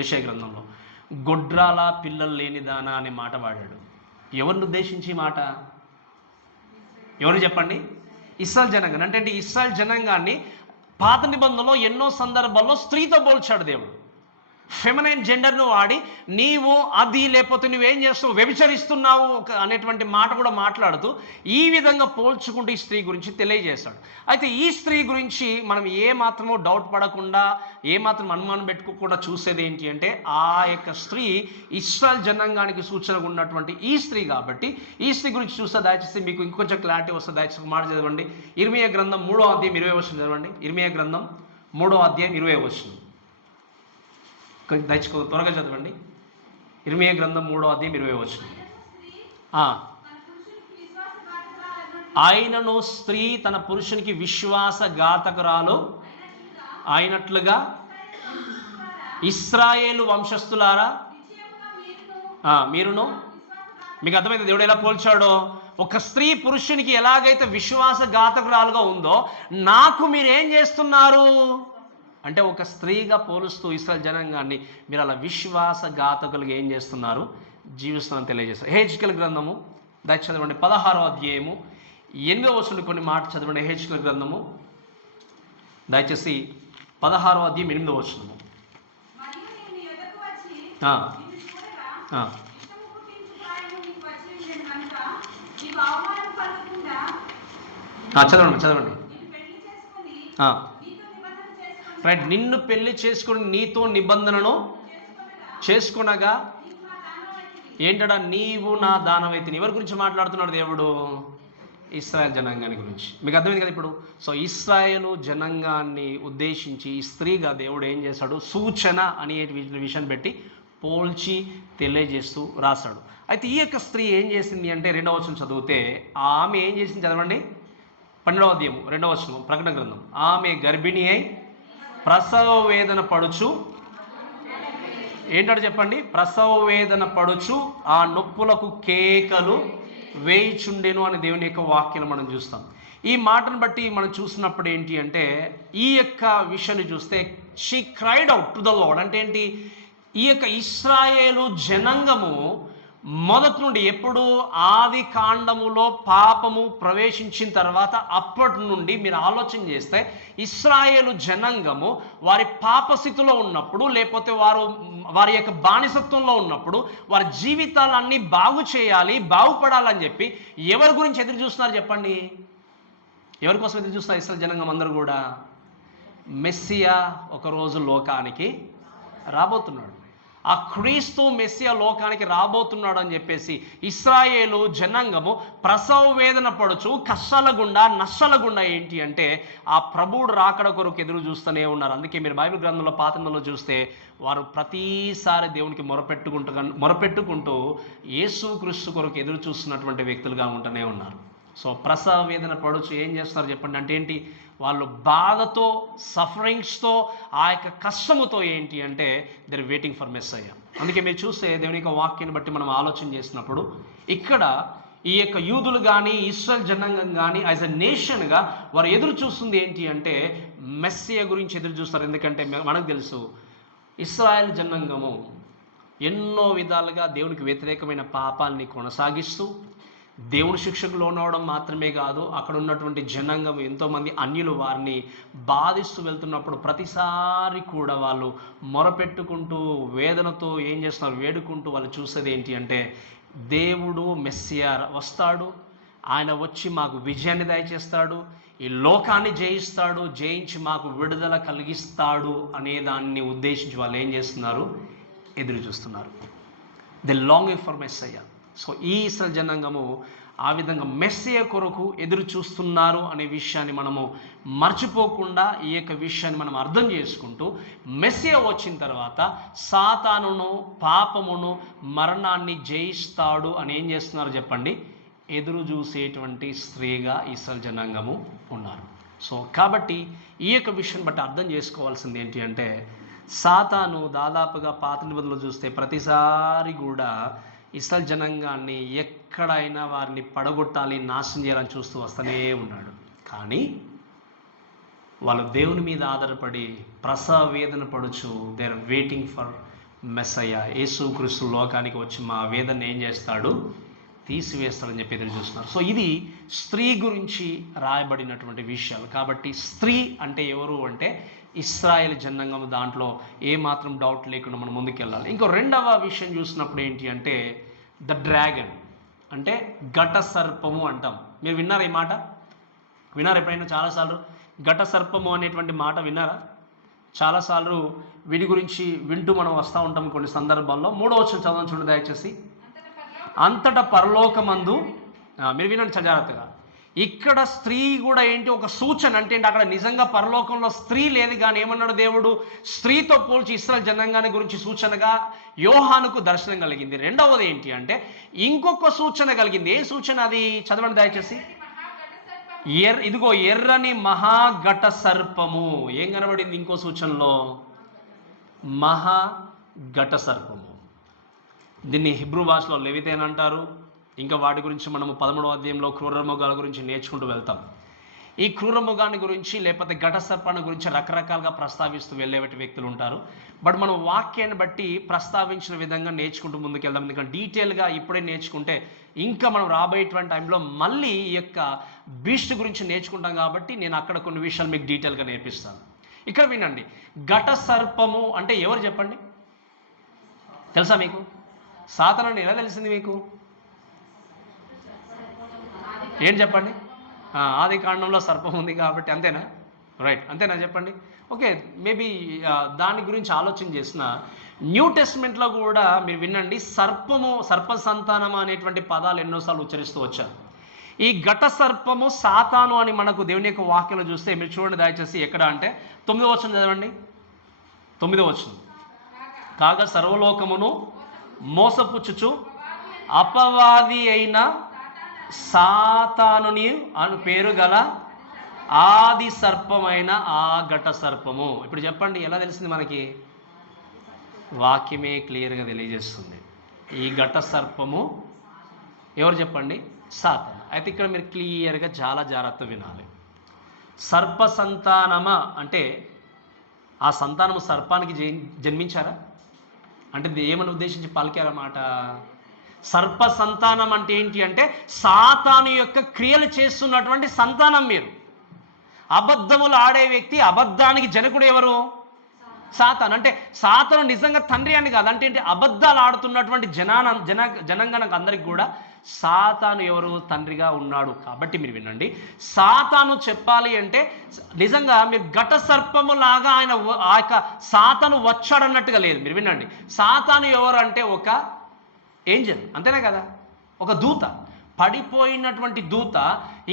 యెషయా గ్రంథంలో గొడ్రాల పిల్లలు లేనిదానా అనే మాట వాడాడు. ఎవరిని ఉద్దేశించి మాట, ఎవరు చెప్పండి? ఇశ్రాయేల్ జనాంగాన్ని. అంటే ఇశ్రాయేల్ జనాంగాన్ని పాత నిబంధనలో ఎన్నో సందర్భాల్లో స్త్రీతో పోల్చాడు దేవుడు. ఫెమినైన్ జెండర్ను వాడి నీవు అది లేకపోతే నువ్వేం చేస్తావు వ్యభిచరిస్తున్నావు అనేటువంటి మాట కూడా మాట్లాడుతూ ఈ విధంగా పోల్చుకుంటూ ఈ స్త్రీ గురించి తెలియజేశాడు. అయితే ఈ స్త్రీ గురించి మనం ఏ మాత్రమో డౌట్ పడకుండా ఏ మాత్రం అనుమానం పెట్టుకోకుండా చూసేది ఏంటి అంటే ఆ యొక్క స్త్రీ ఇశ్రాయేల్ జనాంగానికి సూచనగా ఉన్నటువంటి ఈ స్త్రీ కాబట్టి ఈ స్త్రీ గురించి చూస్తే దయచేసి మీకు ఇంకొంచెం క్లారిటీ వస్తుంది. దయచేసి ఒక మాట చదవండి. ఇర్మియా గ్రంథం 3వ అధ్యాయం 20వ వచనం చదవండి. ఇర్మియా గ్రంథం 3వ అధ్యాయం 20వ వచనం దయచేసి త్వరగా చదవండి. ఇర్మియా గ్రంథం 3వ అధ్యాయం 20వ వచనం. ఆయనను స్త్రీ తన పురుషునికి విశ్వాసఘాతకురాలు అయినట్లుగా ఇశ్రాయేలు వంశస్థులారా మీరును. మీకు అర్థమైంది దేవుడు ఎలా పోల్చాడో? ఒక స్త్రీ పురుషునికి ఎలాగైతే విశ్వాసఘాతకురాలుగా ఉందో నాకు మీరేం చేస్తున్నారు అంటే ఒక స్త్రీగా పోలుస్తూ ఇశ్రాయేల్ జనాంగాన్ని మీరు అలా విశ్వాసఘాతకులుగా ఏం చేస్తున్నారు, జీవిస్తున్నారని తెలియజేస్తారు. యెహెజ్కేలు గ్రంథము దయచేసి చదవండి 16వ అధ్యాయము 8వ వచనం కొన్ని మాట చదవండి. యెహెజ్కేలు గ్రంథము దయచేసి 16వ అధ్యాయం 8వ వచనము. చదవండి. రైట్. నిన్ను పెళ్లి చేసుకుని నీతో నిబంధనను చేసుకునగా ఏంటడా నీవు నా దానవైతిని. ఎవరి గురించి మాట్లాడుతున్నాడు దేవుడు? ఇశ్రాయేల్ జనాంగాన్ని గురించి. మీకు అర్థమైంది కదా ఇప్పుడు. సో ఇశ్రాయేలు జనాంగాన్ని ఉద్దేశించి ఈ స్త్రీగా దేవుడు ఏం చేశాడు, సూచన అనే విషయాన్ని పెట్టి పోల్చి తెలియజేస్తూ రాశాడు. అయితే ఈ యొక్క స్త్రీ ఏం చేసింది అంటే 2వ వచనం చదివితే ఆమె ఏం చేసింది చదవండి. 12వ అధ్యాయం 2వ వచనం ప్రకటన గ్రంథం. ఆమె గర్భిణి అయి ప్రసవ వేదన పడుచు ఏంటో చెప్పండి. ప్రసవ వేదన పడుచు ఆ నొప్పులకు కేకలు వేయిచుండెను అని దేవుని యొక్క వాక్యాలు మనం చూస్తాం. ఈ మాటను బట్టి మనం చూసినప్పుడు ఏంటి అంటే ఈ యొక్క విషయాన్ని చూస్తే she cried out to the lord. అంటే ఏంటి, ఈ యొక్క ఇశ్రాయేలు జనాంగము మొదటి నుండి ఎప్పుడు ఆది కాండములో పాపము ప్రవేశించిన తర్వాత అప్పటి నుండి మీరు ఆలోచన చేస్తే ఇశ్రాయేలు జనాంగము వారి పాపస్థితిలో ఉన్నప్పుడు లేకపోతే వారి యొక్క బానిసత్వంలో ఉన్నప్పుడు వారి జీవితాలన్నీ బాగు చేయాలి, బాగుపడాలని చెప్పి ఎవరి గురించి ఎదురు చూస్తున్నారు చెప్పండి? ఎవరి కోసం ఎదురు చూస్తున్నారు ఇశ్రాయేలు జనాంగం అందరూ కూడా? మెస్సియా ఒకరోజు లోకానికి రాబోతున్నాడు. ఆ క్రీస్తు మెస్సియా లోకానికి రాబోతున్నాడు అని చెప్పేసి ఇశ్రాయేలు జనాంగము ప్రసవ వేదన పడుచు కష్టాల గుండా నష్టాల గుండా ఏంటి అంటే ఆ ప్రభువుడు రాకడ కొరకు ఎదురు చూస్తూనే ఉన్నారు. అందుకే మీరు బైబిల్ గ్రంథంలో పాత నిబంధనలో చూస్తే వారు ప్రతిసారి దేవునికి మొరపెట్టుకుంటూ యేసుక్రీస్తు కొరకు ఎదురు చూస్తున్నటువంటి వ్యక్తులుగా ఉంటూనే ఉన్నారు. సో ప్రసవ వేదన పడుచు ఏం చేస్తున్నారు చెప్పండి అంటే ఏంటి? వాళ్ళు బాధతో, సఫరింగ్స్తో, ఆ యొక్క కష్టముతో ఏంటి అంటే దర్ వెయిటింగ్ ఫర్ మెస్సయ్య. అందుకే మీరు చూస్తే దేవుని యొక్క వాక్యాన్ని బట్టి మనం ఆలోచన చేసినప్పుడు ఇక్కడ ఈ యొక్క యూదులు కానీ ఇశ్రాయేల్ జనాంగం కానీ యాజ్ ఎ నేషన్గా వారు ఎదురు చూస్తుంది ఏంటి అంటే మెస్సియా గురించి ఎదురు చూస్తారు. ఎందుకంటే మనకు తెలుసు ఇశ్రాయేల్ జనాంగము ఎన్నో విధాలుగా దేవునికి వ్యతిరేకమైన పాపాలని కొనసాగిస్తూ దేవుని శిక్షకు లోనవడం మాత్రమే కాదు, అక్కడ ఉన్నటువంటి జనాంగం ఎంతోమంది అన్యులు వారిని బాధిస్తూ వెళ్తున్నప్పుడు ప్రతిసారి కూడా వాళ్ళు మొరపెట్టుకుంటూ వేదనతో ఏం చేస్తున్నారు, వేడుకుంటూ వాళ్ళు చూసేది ఏంటి అంటే దేవుడు మెస్సియా వస్తాడు, ఆయన వచ్చి మాకు విజయాన్ని దయచేస్తాడు, ఈ లోకాన్ని జయిస్తాడు, జయించి మాకు విడుదల కలిగిస్తాడు అనే దాన్ని ఉద్దేశించి వాళ్ళు ఏం చేస్తున్నారు, ఎదురు చూస్తున్నారు. The longing for Messiah. So ఈ ఇశ్రాయేల్ జనాంగము ఆ విధంగా మెస్సియా కొరకు ఎదురు చూస్తున్నారు అనే విషయాన్ని మనము మర్చిపోకుండా ఈ యొక్క విషయాన్ని మనం అర్థం చేసుకుంటూ మెస్సియా వచ్చిన తర్వాత సాతానును, పాపమును, మరణాన్ని జయిస్తాడు అని ఏం చేస్తున్నారు చెప్పండి, ఎదురు చూసేటువంటి స్త్రీగా ఇశ్రాయేల్ జనాంగము ఉన్నారు. సో కాబట్టి ఈ యొక్క విషయం బట్టి అర్థం చేసుకోవాల్సింది ఏంటి అంటే సాతాను దాదాపుగా పాత నిబంధనలో చూస్తే ప్రతిసారి కూడా ఇశ్రాయేల్ జనాంగాన్ని ఎక్కడైనా వారిని పడగొట్టాలి, నాశనం చేయాలని చూస్తూ వస్తూనే ఉన్నాడు. కానీ వాళ్ళు దేవుని మీద ఆధారపడి ప్రసవ వేదన పడుచు they are waiting for messiah. యేసుక్రీస్తు లోకానికి వచ్చి మా వేదన ఏం చేస్తాడు, తీసివేస్తాడని చెప్పి ఎదురు చూస్తున్నారు. సో ఇది స్త్రీ గురించి రాయబడినటువంటి విషయాలు. కాబట్టి స్త్రీ అంటే ఎవరు అంటే ఇశ్రాయేల్ జనాంగం, దాంట్లో ఏమాత్రం డౌట్ లేకుండా మనం ముందుకెళ్ళాలి. ఇంకో రెండవ విషయం చూసినప్పుడు ఏంటి అంటే ద డ్రాగన్ అంటే ఘట సర్పము అంటాం. మీరు విన్నారా ఈ మాట? విన్నారా ఎప్పుడైనా? చాలాసార్లు ఘట సర్పము అనేటువంటి మాట విన్నారా? చాలాసార్లు వీటి గురించి వింటూ మనం వస్తూ ఉంటాం కొన్ని సందర్భాల్లో. 3వ వచనం చదవండి చూడండి దయచేసి. అంతటా పరలోకమందు, మీరు వినండి జాగ్రత్తగా, ఇక్కడ స్త్రీ కూడా ఏంటి ఒక సూచన అంటే అక్కడ నిజంగా పరలోకంలో స్త్రీ లేదు, కానీ ఏమన్నాడు దేవుడు, స్త్రీతో పోల్చి ఇశ్రాయేల్ జనాంగాన్ని గురించి సూచనగా యోహానుకు దర్శనం కలిగింది. రెండవది ఏంటి అంటే ఇంకొక సూచన కలిగింది. ఏ సూచన అది? చదవండి దయచేసి. ఇదిగో ఎర్రని మహాఘట సర్పము. ఏం కనబడింది ఇంకో సూచనలో? మహాఘట సర్పము. దీన్ని హిబ్రూ భాషలో లెవితేన్ అంటారు. ఇంకా వాటి గురించి మనము 13వ అధ్యాయంలో క్రూరమృగాల గురించి నేర్చుకుంటూ వెళ్తాం. ఈ క్రూరమృగాన్ని గురించి లేకపోతే ఘట సర్పాన్ని గురించి రకరకాలుగా ప్రస్తావిస్తూ వెళ్ళేటి వ్యక్తులు ఉంటారు. బట్ మనం వాక్యాన్ని బట్టి ప్రస్తావించిన విధంగా నేర్చుకుంటూ ముందుకెళ్దాం. ఎందుకంటే డీటెయిల్గా ఇప్పుడే నేర్చుకుంటే ఇంకా మనం రాబోయేటువంటి టైంలో మళ్ళీ ఈ యొక్క బీస్ట్ గురించి నేర్చుకుంటాం. కాబట్టి నేను అక్కడ కొన్ని విషయాలు మీకు డీటెయిల్గా నేర్పిస్తాను. ఇక్కడ వినండి, ఘట సర్పము అంటే ఎవరు చెప్పండి? తెలుసా మీకు? సాతాను ఎలా తెలిసింది మీకు? ఏం చెప్పండి? ఆది కాండంలో సర్పం ఉంది కాబట్టి అంతేనా? రైట్, అంతేనా చెప్పండి. ఓకే, మేబీ దాని గురించి ఆలోచన చేసిన న్యూ టెస్ట్మెంట్లో కూడా మీరు వినండి, సర్ప సంతానము అనేటువంటి పదాలు ఎన్నోసార్లు ఉచ్చరిస్తూ వచ్చారు. ఈ ఘట సర్పము సాతాను అని మనకు దేవుని యొక్క వాక్యంలో చూస్తే మీరు చూడండి దయచేసి. ఎక్కడ అంటే 9వ వచనం చదవండి. 9వ వచనం. కాగా సర్వలోకమును మోసపుచ్చుచు అపవాది అయిన సాతానుని అను పేరు గల ఆది సర్పమైన ఆ ఘట సర్పము. ఇప్పుడు చెప్పండి, ఎలా తెలిసింది మనకి? వాక్యమే క్లియర్గా తెలియజేస్తుంది. ఈ ఘట సర్పము ఎవరు చెప్పండి? సాతాను. అయితే ఇక్కడ మీరు క్లియర్గా చాలా జాగ్రత్త వినాలి. సర్ప సంతానమా అంటే ఆ సంతానము సర్పానికి జన్మించారా అంటే ఏమని ఉద్దేశించి పలికారన్నమాట? సర్ప సంతానం అంటే ఏంటి అంటే సాతాను యొక్క క్రియలు చేస్తున్నటువంటి సంతానం మీరు. అబద్ధములు ఆడే వ్యక్తి, అబద్ధానికి జనకుడు ఎవరు? సాతాను అంటే సాతాను నిజంగా తండ్రి అని కాదు. అంటే ఏంటి, అబద్ధాలు ఆడుతున్నటువంటి జనాంగానికి అందరికి కూడా సాతాను ఎవరు, తండ్రిగా ఉన్నాడు. కాబట్టి మీరు వినండి, సాతాను చెప్పాలి అంటే నిజంగా మీరు ఘట సర్పము లాగా ఆయన ఆ యొక్క సాతాను వచ్చాడన్నట్టుగా లేదు. మీరు వినండి, సాతాను ఎవరు అంటే ఒక ఏంజల్, అంతేనే కదా, ఒక దూత, పడిపోయినటువంటి దూత.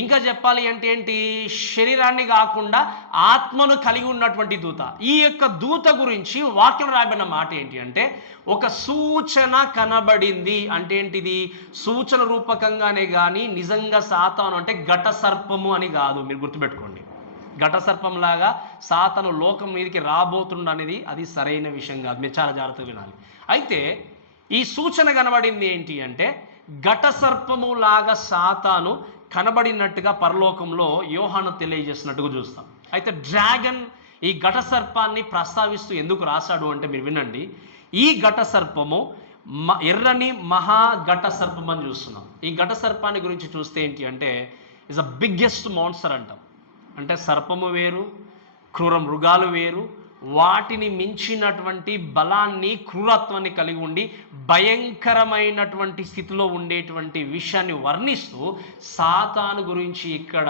ఇంకా చెప్పాలి అంటే ఏంటి, శరీరాన్ని కాకుండా ఆత్మను కలిగి ఉన్నటువంటి దూత. ఈ యొక్క దూత గురించి వాక్యం రాయబడిన మాట ఏంటి అంటే, ఒక సూచన కనబడింది. అంటే ఏంటిది, సూచన రూపకంగానే కానీ నిజంగా సాతాను అంటే ఘట సర్పము అని కాదు. మీరు గుర్తుపెట్టుకోండి, ఘట సర్పంలాగా సాతాను లోకం మీదకి రాబోతుండనేది అది సరైన విషయం కాదు. మీరు చాలా జాగ్రత్తగా వినాలి. అయితే ఈ సూచన కనబడింది ఏంటి అంటే, ఘట సర్పము లాగా సాతాను కనబడినట్టుగా పరలోకంలో యోహాను తెలియజేసినట్టుగా చూస్తాం. అయితే డ్రాగన్ ఈ ఘట సర్పాన్ని ప్రస్తావిస్తూ ఎందుకు రాశాడు అంటే, మీరు వినండి, ఈ ఘట సర్పము ఎర్రని మహా ఘట సర్పం అని చూస్తున్నాం. ఈ ఘట సర్పాన్ని గురించి చూస్తే ఏంటి అంటే, ఇస్ అ బిగ్గెస్ట్ మాన్స్టర్ అంటాం. అంటే సర్పము వేరు, క్రూర మృగాలు వేరు, వాటిని మించినటువంటి బలాన్ని, క్రూరత్వాన్ని కలిగి ఉండి భయంకరమైనటువంటి స్థితిలో ఉండేటువంటి విషయాన్ని వర్ణిస్తూ సాతాను గురించి ఇక్కడ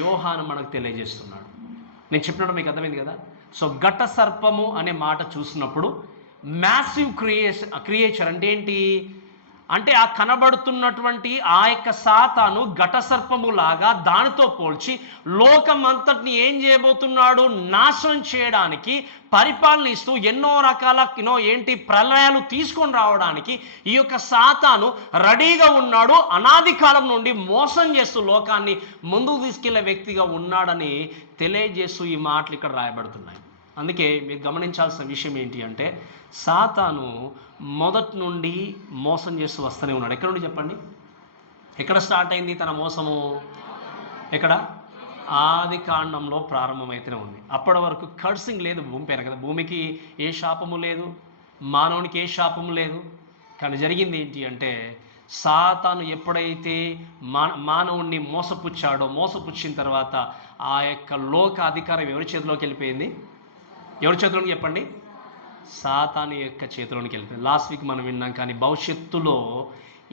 యోహాను మనకు తెలియజేస్తున్నాడు. నేను మీకు అర్థమైంది కదా. సో ఘట సర్పము అనే మాట చూసినప్పుడు మ్యాసివ్ క్రియేచర్ అంటే ఏంటి అంటే, ఆ కనబడుతున్నటువంటి ఆ యొక్క సాతాను ఘట సర్పము లాగా దానితో పోల్చి లోకమంతటిని ఏం చేయబోతున్నాడు, నాశనం చేయడానికి, పరిపాలన ఇస్తూ ఎన్నో రకాల ఏంటి ప్రళయాలు తీసుకొని రావడానికి ఈ యొక్క సాతాను రెడీగా ఉన్నాడు. అనాది కాలం నుండి మోసం చేస్తూ లోకాన్ని ముందుకు తీసుకెళ్లే వ్యక్తిగా ఉన్నాడని తెలియజేస్తూ ఈ మాటలు ఇక్కడ రాయబడుతున్నాయి. అందుకే మీరు గమనించాల్సిన విషయం ఏంటి అంటే, సాతాను మొదటి నుండి మోసం చేస్తూ వస్తూనే ఉన్నాడు. ఎక్కడ నుండి చెప్పండి, ఎక్కడ స్టార్ట్ అయింది తన మోసము? ఎక్కడ? ఆది కాండంలో ప్రారంభమైతేనే ఉంది. అప్పటి వరకు కర్సింగ్ లేదు భూమి పైన కదా, భూమికి ఏ శాపము లేదు, మానవునికి ఏ శాపము లేదు. కానీ జరిగింది ఏంటి అంటే, సాతాను ఎప్పుడైతే మానవుణ్ణి మోసపుచ్చిన తర్వాత ఆ యొక్క లోక అధికారం ఎవరి చేతిలోకి వెళ్ళిపోయింది? ఎవరి చేతిలోకి చెప్పండి? సాతాను యొక్క చేతిలోనికి వెళ్తుంది. లాస్ట్ వీక్ మనం విన్నాం. కానీ భవిష్యత్తులో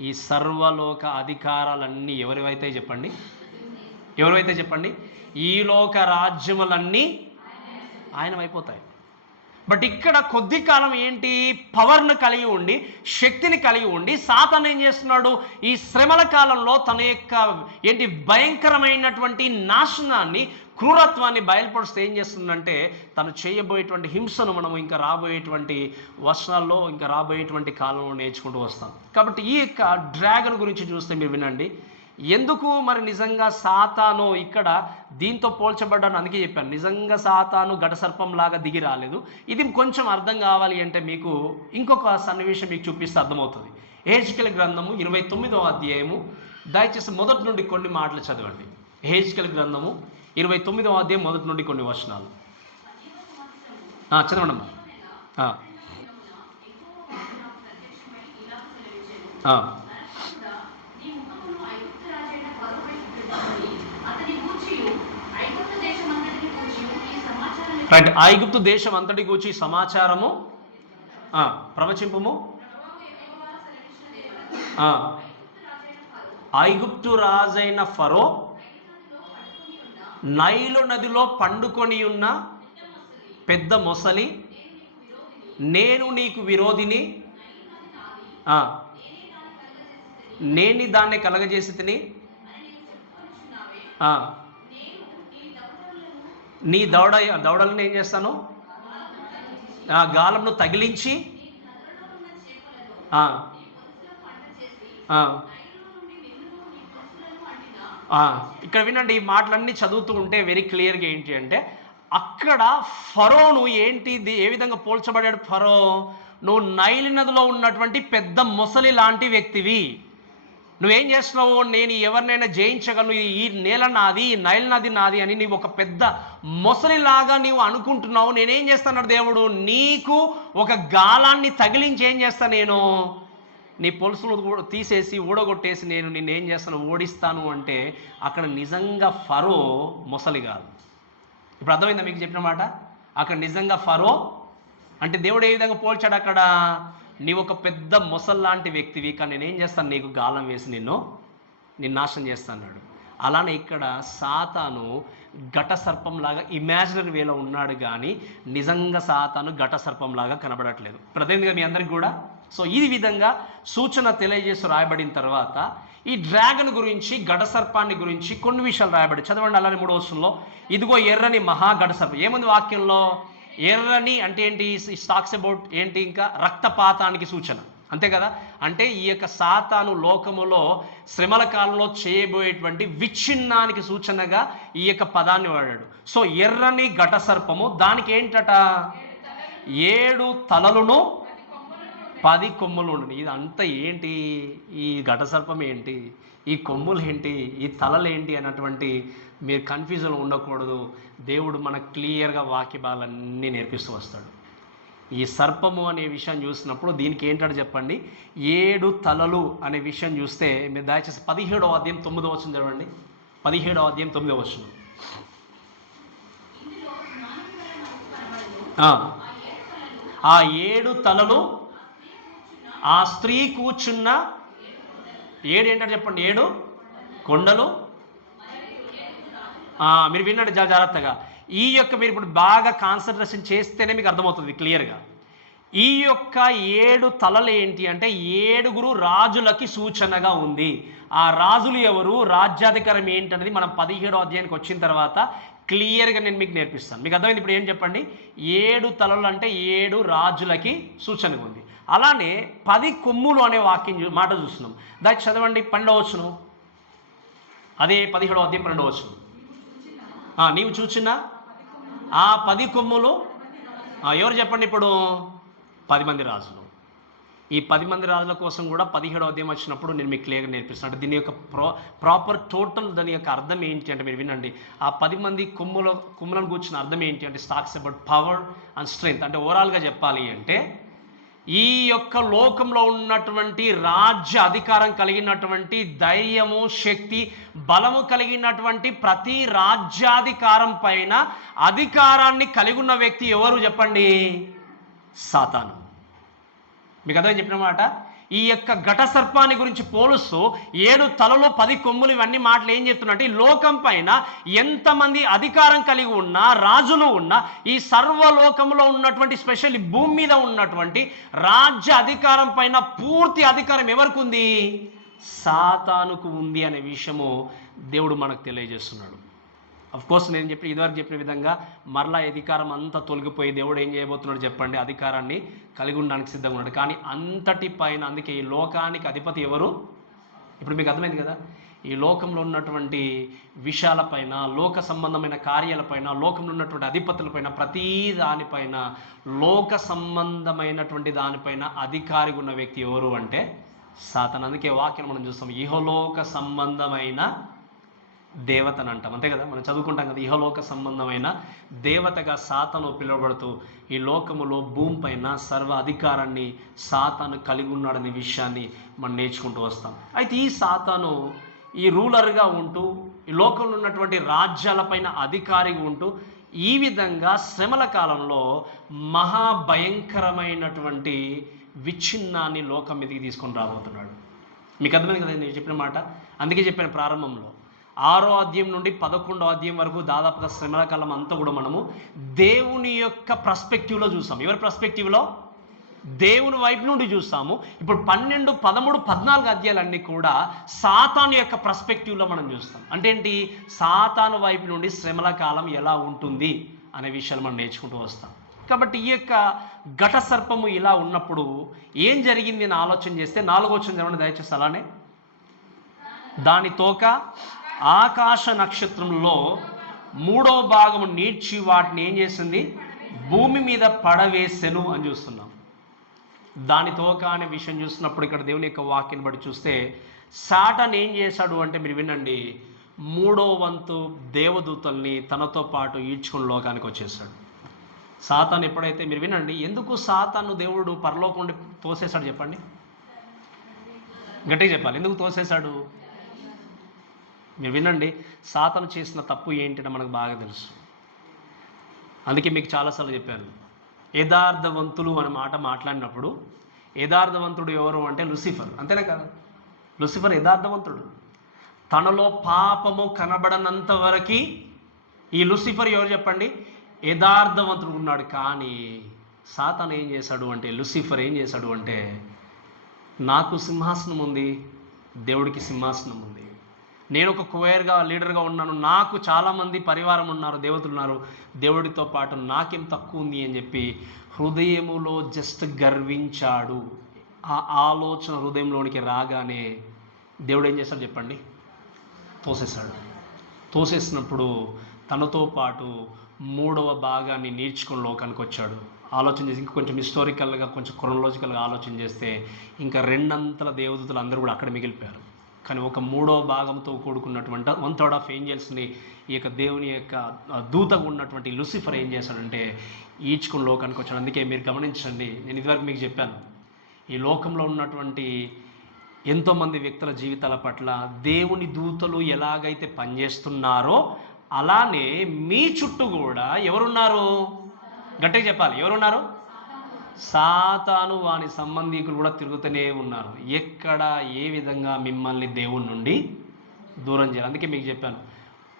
ఈ సర్వలోక అధికారాలన్నీ ఎవరివైతే చెప్పండి? ఈ లోక రాజ్యములన్నీ ఆయనమైపోతాయి. బట్ ఇక్కడ కొద్ది కాలం ఏంటి, పవర్ను కలిగి ఉండి, శక్తిని కలిగి ఉండి సాతాను ఏం చేస్తున్నాడు, ఈ శ్రమల కాలంలో తన యొక్క ఏంటి భయంకరమైనటువంటి నాశనాన్ని, క్రూరత్వాన్ని బయలుపరుస్తే ఏం చేస్తుందంటే, తను చేయబోయేటువంటి హింసను మనం ఇంకా రాబోయేటువంటి వర్షాల్లో, ఇంకా రాబోయేటువంటి కాలంలో నేర్చుకుంటూ వస్తాం. కాబట్టి ఈ యొక్క డ్రాగన్ గురించి చూస్తే మీరు వినండి, ఎందుకు మరి నిజంగా సాతాను ఇక్కడ దీంతో పోల్చబడ్డాను, అందుకే చెప్పాను. నిజంగా సాతాను ఘట సర్పంలాగా దిగి రాలేదు. ఇది కొంచెం అర్థం కావాలి అంటే మీకు ఇంకొక సన్నివేశం మీకు చూపిస్తే అర్థమవుతుంది. యెహెజ్కేలు గ్రంథము 29వ అధ్యాయము, దయచేసి మొదటి నుండి కొన్ని మాటలు చదవండి. యెహెజ్కేలు గ్రంథము 29వ అధ్యాయం మొదటి నుండి కొన్ని వచనాలు చదవండి. రైట్, ఐగుప్తు దేశం అంతటి గూర్చి సమాచారము ప్రవచింపుము. ఐగుప్తు రాజైన ఫరో నైలు నదిలో పండుకొని ఉన్న పెద్ద మొసలి, నేను నీకు విరోధిని, నేను దాన్ని కలగజేసి తిని, నీ దవడలను ఏం చేస్తాను, గాలంను తగిలించి ఇక్కడ వినండి, ఈ మాటలన్నీ చదువుతూ ఉంటే వెరీ క్లియర్గా ఏంటి అంటే, అక్కడ ఫరోను ఏంటి, ఏ విధంగా పోల్చబడ్డాడు ఫరో? నువ్వు నైలు నదిలో ఉన్నటువంటి పెద్ద మొసలి లాంటి వ్యక్తివి, నువ్వేం చేస్తున్నావు, నేను ఎవరినైనా జయించగలను, ఈ నేల నాది, ఈ నైల్ నది నాది అని నీవు ఒక పెద్ద మొసలిలాగా నీవు అనుకుంటున్నావు. నేనేం చేస్తాను దేవుడు, నీకు ఒక గాలాన్ని తగిలించి ఏం చేస్తాను, నేను నీ పొలుసులు తీసేసి ఊడగొట్టేసి నేను నిన్నేం చేస్తాను, ఓడిస్తాను అంటే అక్కడ నిజంగా ఫరో మొసలి కాదు. ఇప్పుడు అర్థమైందా మీకు చెప్పిన మాట? అక్కడ నిజంగా ఫరో అంటే దేవుడు ఏ విధంగా పోల్చాడు అక్కడ? నీవు ఒక పెద్ద మొసల్లాంటి వ్యక్తివి, కానీ నేనేం చేస్తాను, నీకు గాలం వేసి నిన్ను నాశనం చేస్తాను అన్నాడు. అలానే ఇక్కడ సాతాను ఘట సర్పంలాగా ఇమాజినరీ వేలో ఉన్నాడు, కానీ నిజంగా సాతాను ఘట సర్పంలాగా కనబడట్లేదు. ప్రతినిధిగా మీ అందరికి కూడా. సో ఈ విధంగా సూచన తెలియజేసి రాయబడిన తర్వాత ఈ డ్రాగన్ గురించి, ఘట సర్పాన్ని గురించి కొన్ని విషయాలు రాయబడి చదవండి. అలానే 3వ వచనంలో, ఇదిగో ఎర్రని మహా ఘట సర్పం. ఏముంది వాక్యంలో? ఎర్రని అంటే ఏంటి? టాక్స్ అబౌట్ ఏంటి? ఇంకా రక్తపాతానికి సూచన, అంతే కదా. అంటే ఈ యొక్క సాతాను లోకములో శ్రమల కాలంలో చేయబోయేటువంటి విచ్ఛిన్నానికి సూచనగా ఈ యొక్క పదాన్ని వాడాడు. సో ఎర్రని ఘట సర్పము, దానికి ఏంటట? 7 తలలును 10 కొమ్ములు ఉండు. ఇదంతా ఏంటి? ఈ ఘట సర్పం ఏంటి? ఈ కొమ్ములు ఏంటి? ఈ తలలు ఏంటి అన్నటువంటి మీరు కన్ఫ్యూజన్ ఉండకూడదు. దేవుడు మనకు క్లియర్గా వాక్య భాగాలన్నీ నేర్పిస్తూ వస్తాడు. ఈ సర్పము అనే విషయం చూసినప్పుడు దీనికి ఏంటంటే చెప్పండి, 7 తలలు అనే విషయం చూస్తే మీరు దయచేసి 17వ అధ్యాయం 9వ వచనం చదవండి. 17వ అధ్యాయం 9వ వచనం. ఆ 7 తలలు ఆ స్త్రీ కూర్చున్న 7 ఏంటంటే చెప్పండి, 7 కొండలు. మీరు విన్నాడు జాగ్రత్తగా. ఈ యొక్క మీరు ఇప్పుడు బాగా కాన్సన్ట్రేషన్ చేస్తేనే మీకు అర్థమవుతుంది క్లియర్గా. ఈ యొక్క 7 తలలు ఏంటి అంటే 7 రాజులకి సూచనగా ఉంది. ఆ రాజులు ఎవరు, రాజ్యాధికారం ఏంటనేది మనం 17వ అధ్యాయానికి వచ్చిన తర్వాత క్లియర్గా నేను మీకు నేర్పిస్తాను. మీకు అర్థమైంది. ఇప్పుడు ఏం చెప్పండి, 7 తలలు అంటే 7 రాజులకి సూచనగా ఉంది. అలానే 10 కొమ్ములు అనే మాట చూస్తున్నాం. దాన్ని చదవండి. 12వ వచనం, అదే 17వ అధ్యాయం 12వ వచనం. నీవు చూచిన ఆ 10 కొమ్ములు ఎవరు చెప్పండి ఇప్పుడు? 10 మంది రాజులు. ఈ 10 మంది రాజుల కోసం కూడా 17వ అధ్యాయం వచ్చినప్పుడు నేను మీకు క్లియర్గా నేర్పిస్తాను. అంటే దీని యొక్క ప్రాపర్ టోటల్ దాని యొక్క అర్థం ఏంటి అంటే మీరు వినండి. ఆ 10 మంది కొమ్ములను కూర్చున్న అర్థం ఏంటి అంటే talks about power and strength. అంటే ఓవరాల్గా చెప్పాలి అంటే ఈ యొక్క లోకంలో ఉన్నటువంటి రాజ్య అధికారం కలిగినటువంటి ధైర్యము, శక్తి, బలము కలిగినటువంటి ప్రతి రాజ్యాధికారం పైన అధికారాన్ని కలిగి ఉన్న వ్యక్తి ఎవరు చెప్పండి? సాతాను. మీకు అదే చెప్పిన మాట. ఈ యొక్క ఘట సర్పాన్ని గురించి పోలుస్తూ 7 తలలు 10 కొమ్ములు ఇవన్నీ మాటలు ఏం చెప్తున్నట్టు ఈ లోకం పైన ఎంతమంది అధికారం కలిగి ఉన్నా, రాజులు ఉన్నా, ఈ సర్వలోకంలో ఉన్నటువంటి స్పెషల్లీ భూమి మీద ఉన్నటువంటి రాజ్య అధికారం పైన పూర్తి అధికారం ఎవరికి ఉంది? సాతానుకు ఉంది అనే విషయము దేవుడు మనకు తెలియజేస్తున్నాడు. కోర్స్ నేను ఇదివరకు చెప్పిన విధంగా మరలా అధికారం అంతా తొలగిపోయి దేవుడు ఏం చేయబోతున్నాడు చెప్పండి? అధికారాన్ని కలిగి ఉండడానికి సిద్ధంగా ఉన్నాడు. కానీ అంతటి పైన, అందుకే ఈ లోకానికి అధిపతి ఎవరు? ఇప్పుడు మీకు అర్థమైంది కదా. ఈ లోకంలో ఉన్నటువంటి విషయాలపైన, లోక సంబంధమైన కార్యాలపైన, లోకంలో ఉన్నటువంటి అధిపతులపైన, ప్రతీ దానిపైన, లోక సంబంధమైనటువంటి దానిపైన అధికారిగా ఉన్న వ్యక్తి ఎవరు అంటే సాతాను. అందుకే వాక్యం మనం చూస్తాం, ఇహలోక సంబంధమైన దేవతను అంటాం, అంతే కదా. మనం చదువుకుంటాం కదా, ఇహలోక సంబంధమైన దేవతగా సాతాను పిలువబడుతూ ఈ లోకములో భూమి పైన సర్వ అధికారాన్ని సాతాను కలిగి ఉన్నాడనే విషయాన్ని మనం నేర్చుకుంటూ వస్తాం. అయితే ఈ సాతాను ఈ రూలర్గా ఉంటూ ఈ లోకంలో ఉన్నటువంటి రాజ్యాలపైన అధికారిగా ఉంటూ ఈ విధంగా శ్రమల కాలంలో మహాభయంకరమైనటువంటి విచ్ఛిన్నాన్ని లోకం మీదకి తీసుకొని రాబోతున్నాడు. మీకు అర్థమైంది కదా నేను చెప్పిన మాట. అందుకే చెప్పాను ప్రారంభంలో 6వ అధ్యాయం నుండి 11వ అధ్యాయం వరకు దాదాపుగా శ్రమల కాలం అంతా కూడా మనము దేవుని యొక్క పర్స్పెక్టివ్లో చూసాం. ఎవరి పర్స్పెక్టివ్లో? దేవుని వైపు నుండి చూస్తాము. ఇప్పుడు 12, 13, 14 అధ్యాయాలన్నీ కూడా సాతాను యొక్క పర్స్పెక్టివ్లో మనం చూస్తాం. అంటే ఏంటి? సాతాను వైపు నుండి శ్రమల కాలం ఎలా ఉంటుంది అనే విషయాలు మనం నేర్చుకుంటూ వస్తాం. కాబట్టి ఈ యొక్క ఘట సర్పము ఇలా ఉన్నప్పుడు ఏం జరిగింది అని ఆలోచన చేస్తే 4వ వచనం ఏమన్నా దయచేసి అలానే, దాని తోక ఆకాశ నక్షత్రంలో 3వ భాగము నీడ్చి వాటిని ఏం చేసింది? భూమి మీద పడవేసెను అని చూస్తున్నాం. దాని తోక అనే విషయం చూసినప్పుడు ఇక్కడ దేవుని యొక్క వాక్యాన్ని బట్టి చూస్తే సాతాను ఏం చేశాడు అంటే మీరు వినండి, 3వ వంతు దేవదూతల్ని తనతో పాటు ఈడ్చుకుని లోకానికి వచ్చేసాడు. సాతాను ఎప్పుడైతే మీరు వినండి, ఎందుకు సాతాను దేవుడు పరలోకం నుండి తోసేశాడు చెప్పండి? గట్టిగా చెప్పాలి, ఎందుకు తోసేశాడు? మీరు వినండి, సాతాను చేసిన తప్పు ఏంటంటే మనకు బాగా తెలుసు. అందుకే మీకు చాలాసార్లు చెప్పాను, యథార్థవంతులు అనే మాట మాట్లాడినప్పుడు యథార్థవంతుడు ఎవరు అంటే లూసిఫర్, అంతేనా కదా? లూసిఫర్ యథార్థవంతుడు. తనలో పాపము కనబడనంత వరకు ఈ లూసిఫర్ ఎవరు చెప్పండి? యథార్థవంతుడు ఉన్నాడు. కానీ సాతాను ఏం చేశాడు అంటే, లూసిఫర్ ఏం చేశాడు అంటే, నాకు సింహాసనం ఉంది, దేవుడికి సింహాసనం ఉంది, నేను ఒక క్వైర్గా లీడర్గా ఉన్నాను, నాకు చాలామంది పరివారం ఉన్నారు, దేవతలు ఉన్నారు, దేవుడితో పాటు నాకేం తక్కువ ఉంది అని చెప్పి హృదయములో జస్ట్ గర్వించాడు. ఆ ఆలోచన హృదయంలోనికి రాగానే దేవుడు ఏం చేశాడు చెప్పండి? తోసేశాడు. తోసేసినప్పుడు తనతో పాటు 3వ భాగాన్ని నేర్చుకుని లోకానికి వచ్చాడు. ఆలోచన చేసి ఇంకా కొంచెం హిస్టారికల్గా, కొంచెం క్రొనలాజికల్గా ఆలోచన చేస్తే ఇంకా 2 అంతల దేవదూతలు అందరూ కూడా అక్కడ మిగిలిపోయారు. కానీ ఒక 3వ భాగంతో కూడుకున్నటువంటి 1/3 ఆఫ్ ఏంజల్స్ని ఈ యొక్క దేవుని యొక్క దూతగా ఉన్నటువంటి లూసిఫర్ ఏం చేశాడంటే ఈడ్చుకుని లోకానికి వచ్చాడు. అందుకే మీరు గమనించండి, నేను ఇదివరకు మీకు చెప్పాను, ఈ లోకంలో ఉన్నటువంటి ఎంతోమంది వ్యక్తుల జీవితాల పట్ల దేవుని దూతలు ఎలాగైతే పనిచేస్తున్నారో అలానే మీ చుట్టూ కూడా ఎవరున్నారు? గట్టిగా చెప్పాలి, ఎవరున్నారు? సాతాను వాని సంబంధికులు కూడా తిరుగుతూనే ఉన్నారు. ఎక్కడ ఏ విధంగా మిమ్మల్ని దేవుని నుండి దూరం చేయాలి. అందుకే మీకు చెప్పాను,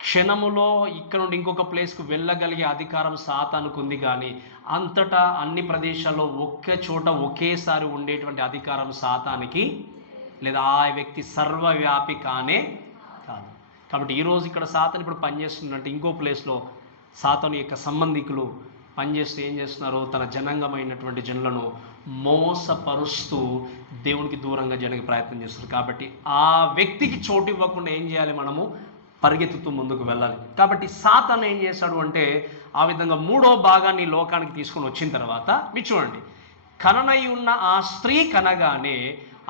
క్షణములో ఇక్కడ నుండి ఇంకొక ప్లేస్కు వెళ్ళగలిగే అధికారం సాతానుకు ఉంది, కానీ అంతటా అన్ని ప్రదేశాల్లో ఒకే చోట ఒకేసారి ఉండేటువంటి అధికారం సాతానికి లేదా ఆ వ్యక్తి సర్వవ్యాపి కానే కాదు. కాబట్టి ఈరోజు ఇక్కడ సాతాను ఇప్పుడు పనిచేస్తున్నట్టు ఇంకో ప్లేస్లో సాతాను యొక్క సంబంధికులు పనిచేస్తూ ఏం చేస్తున్నారు? తన జనాంగమైనటువంటి జనులను మోసపరుస్తూ దేవునికి దూరంగా జనకి ప్రయత్నం చేస్తారు. కాబట్టి ఆ వ్యక్తికి చోటు ఇవ్వకుండా ఏం చేయాలి? మనము పరిగెత్తుతూ ముందుకు వెళ్ళాలి. కాబట్టి సాతాను ఏం చేశాడు అంటే ఆ విధంగా 3వ భాగాన్ని లోకానికి తీసుకొని వచ్చిన తర్వాత మీరు చూడండి, కననై ఉన్న ఆ స్త్రీ కనగానే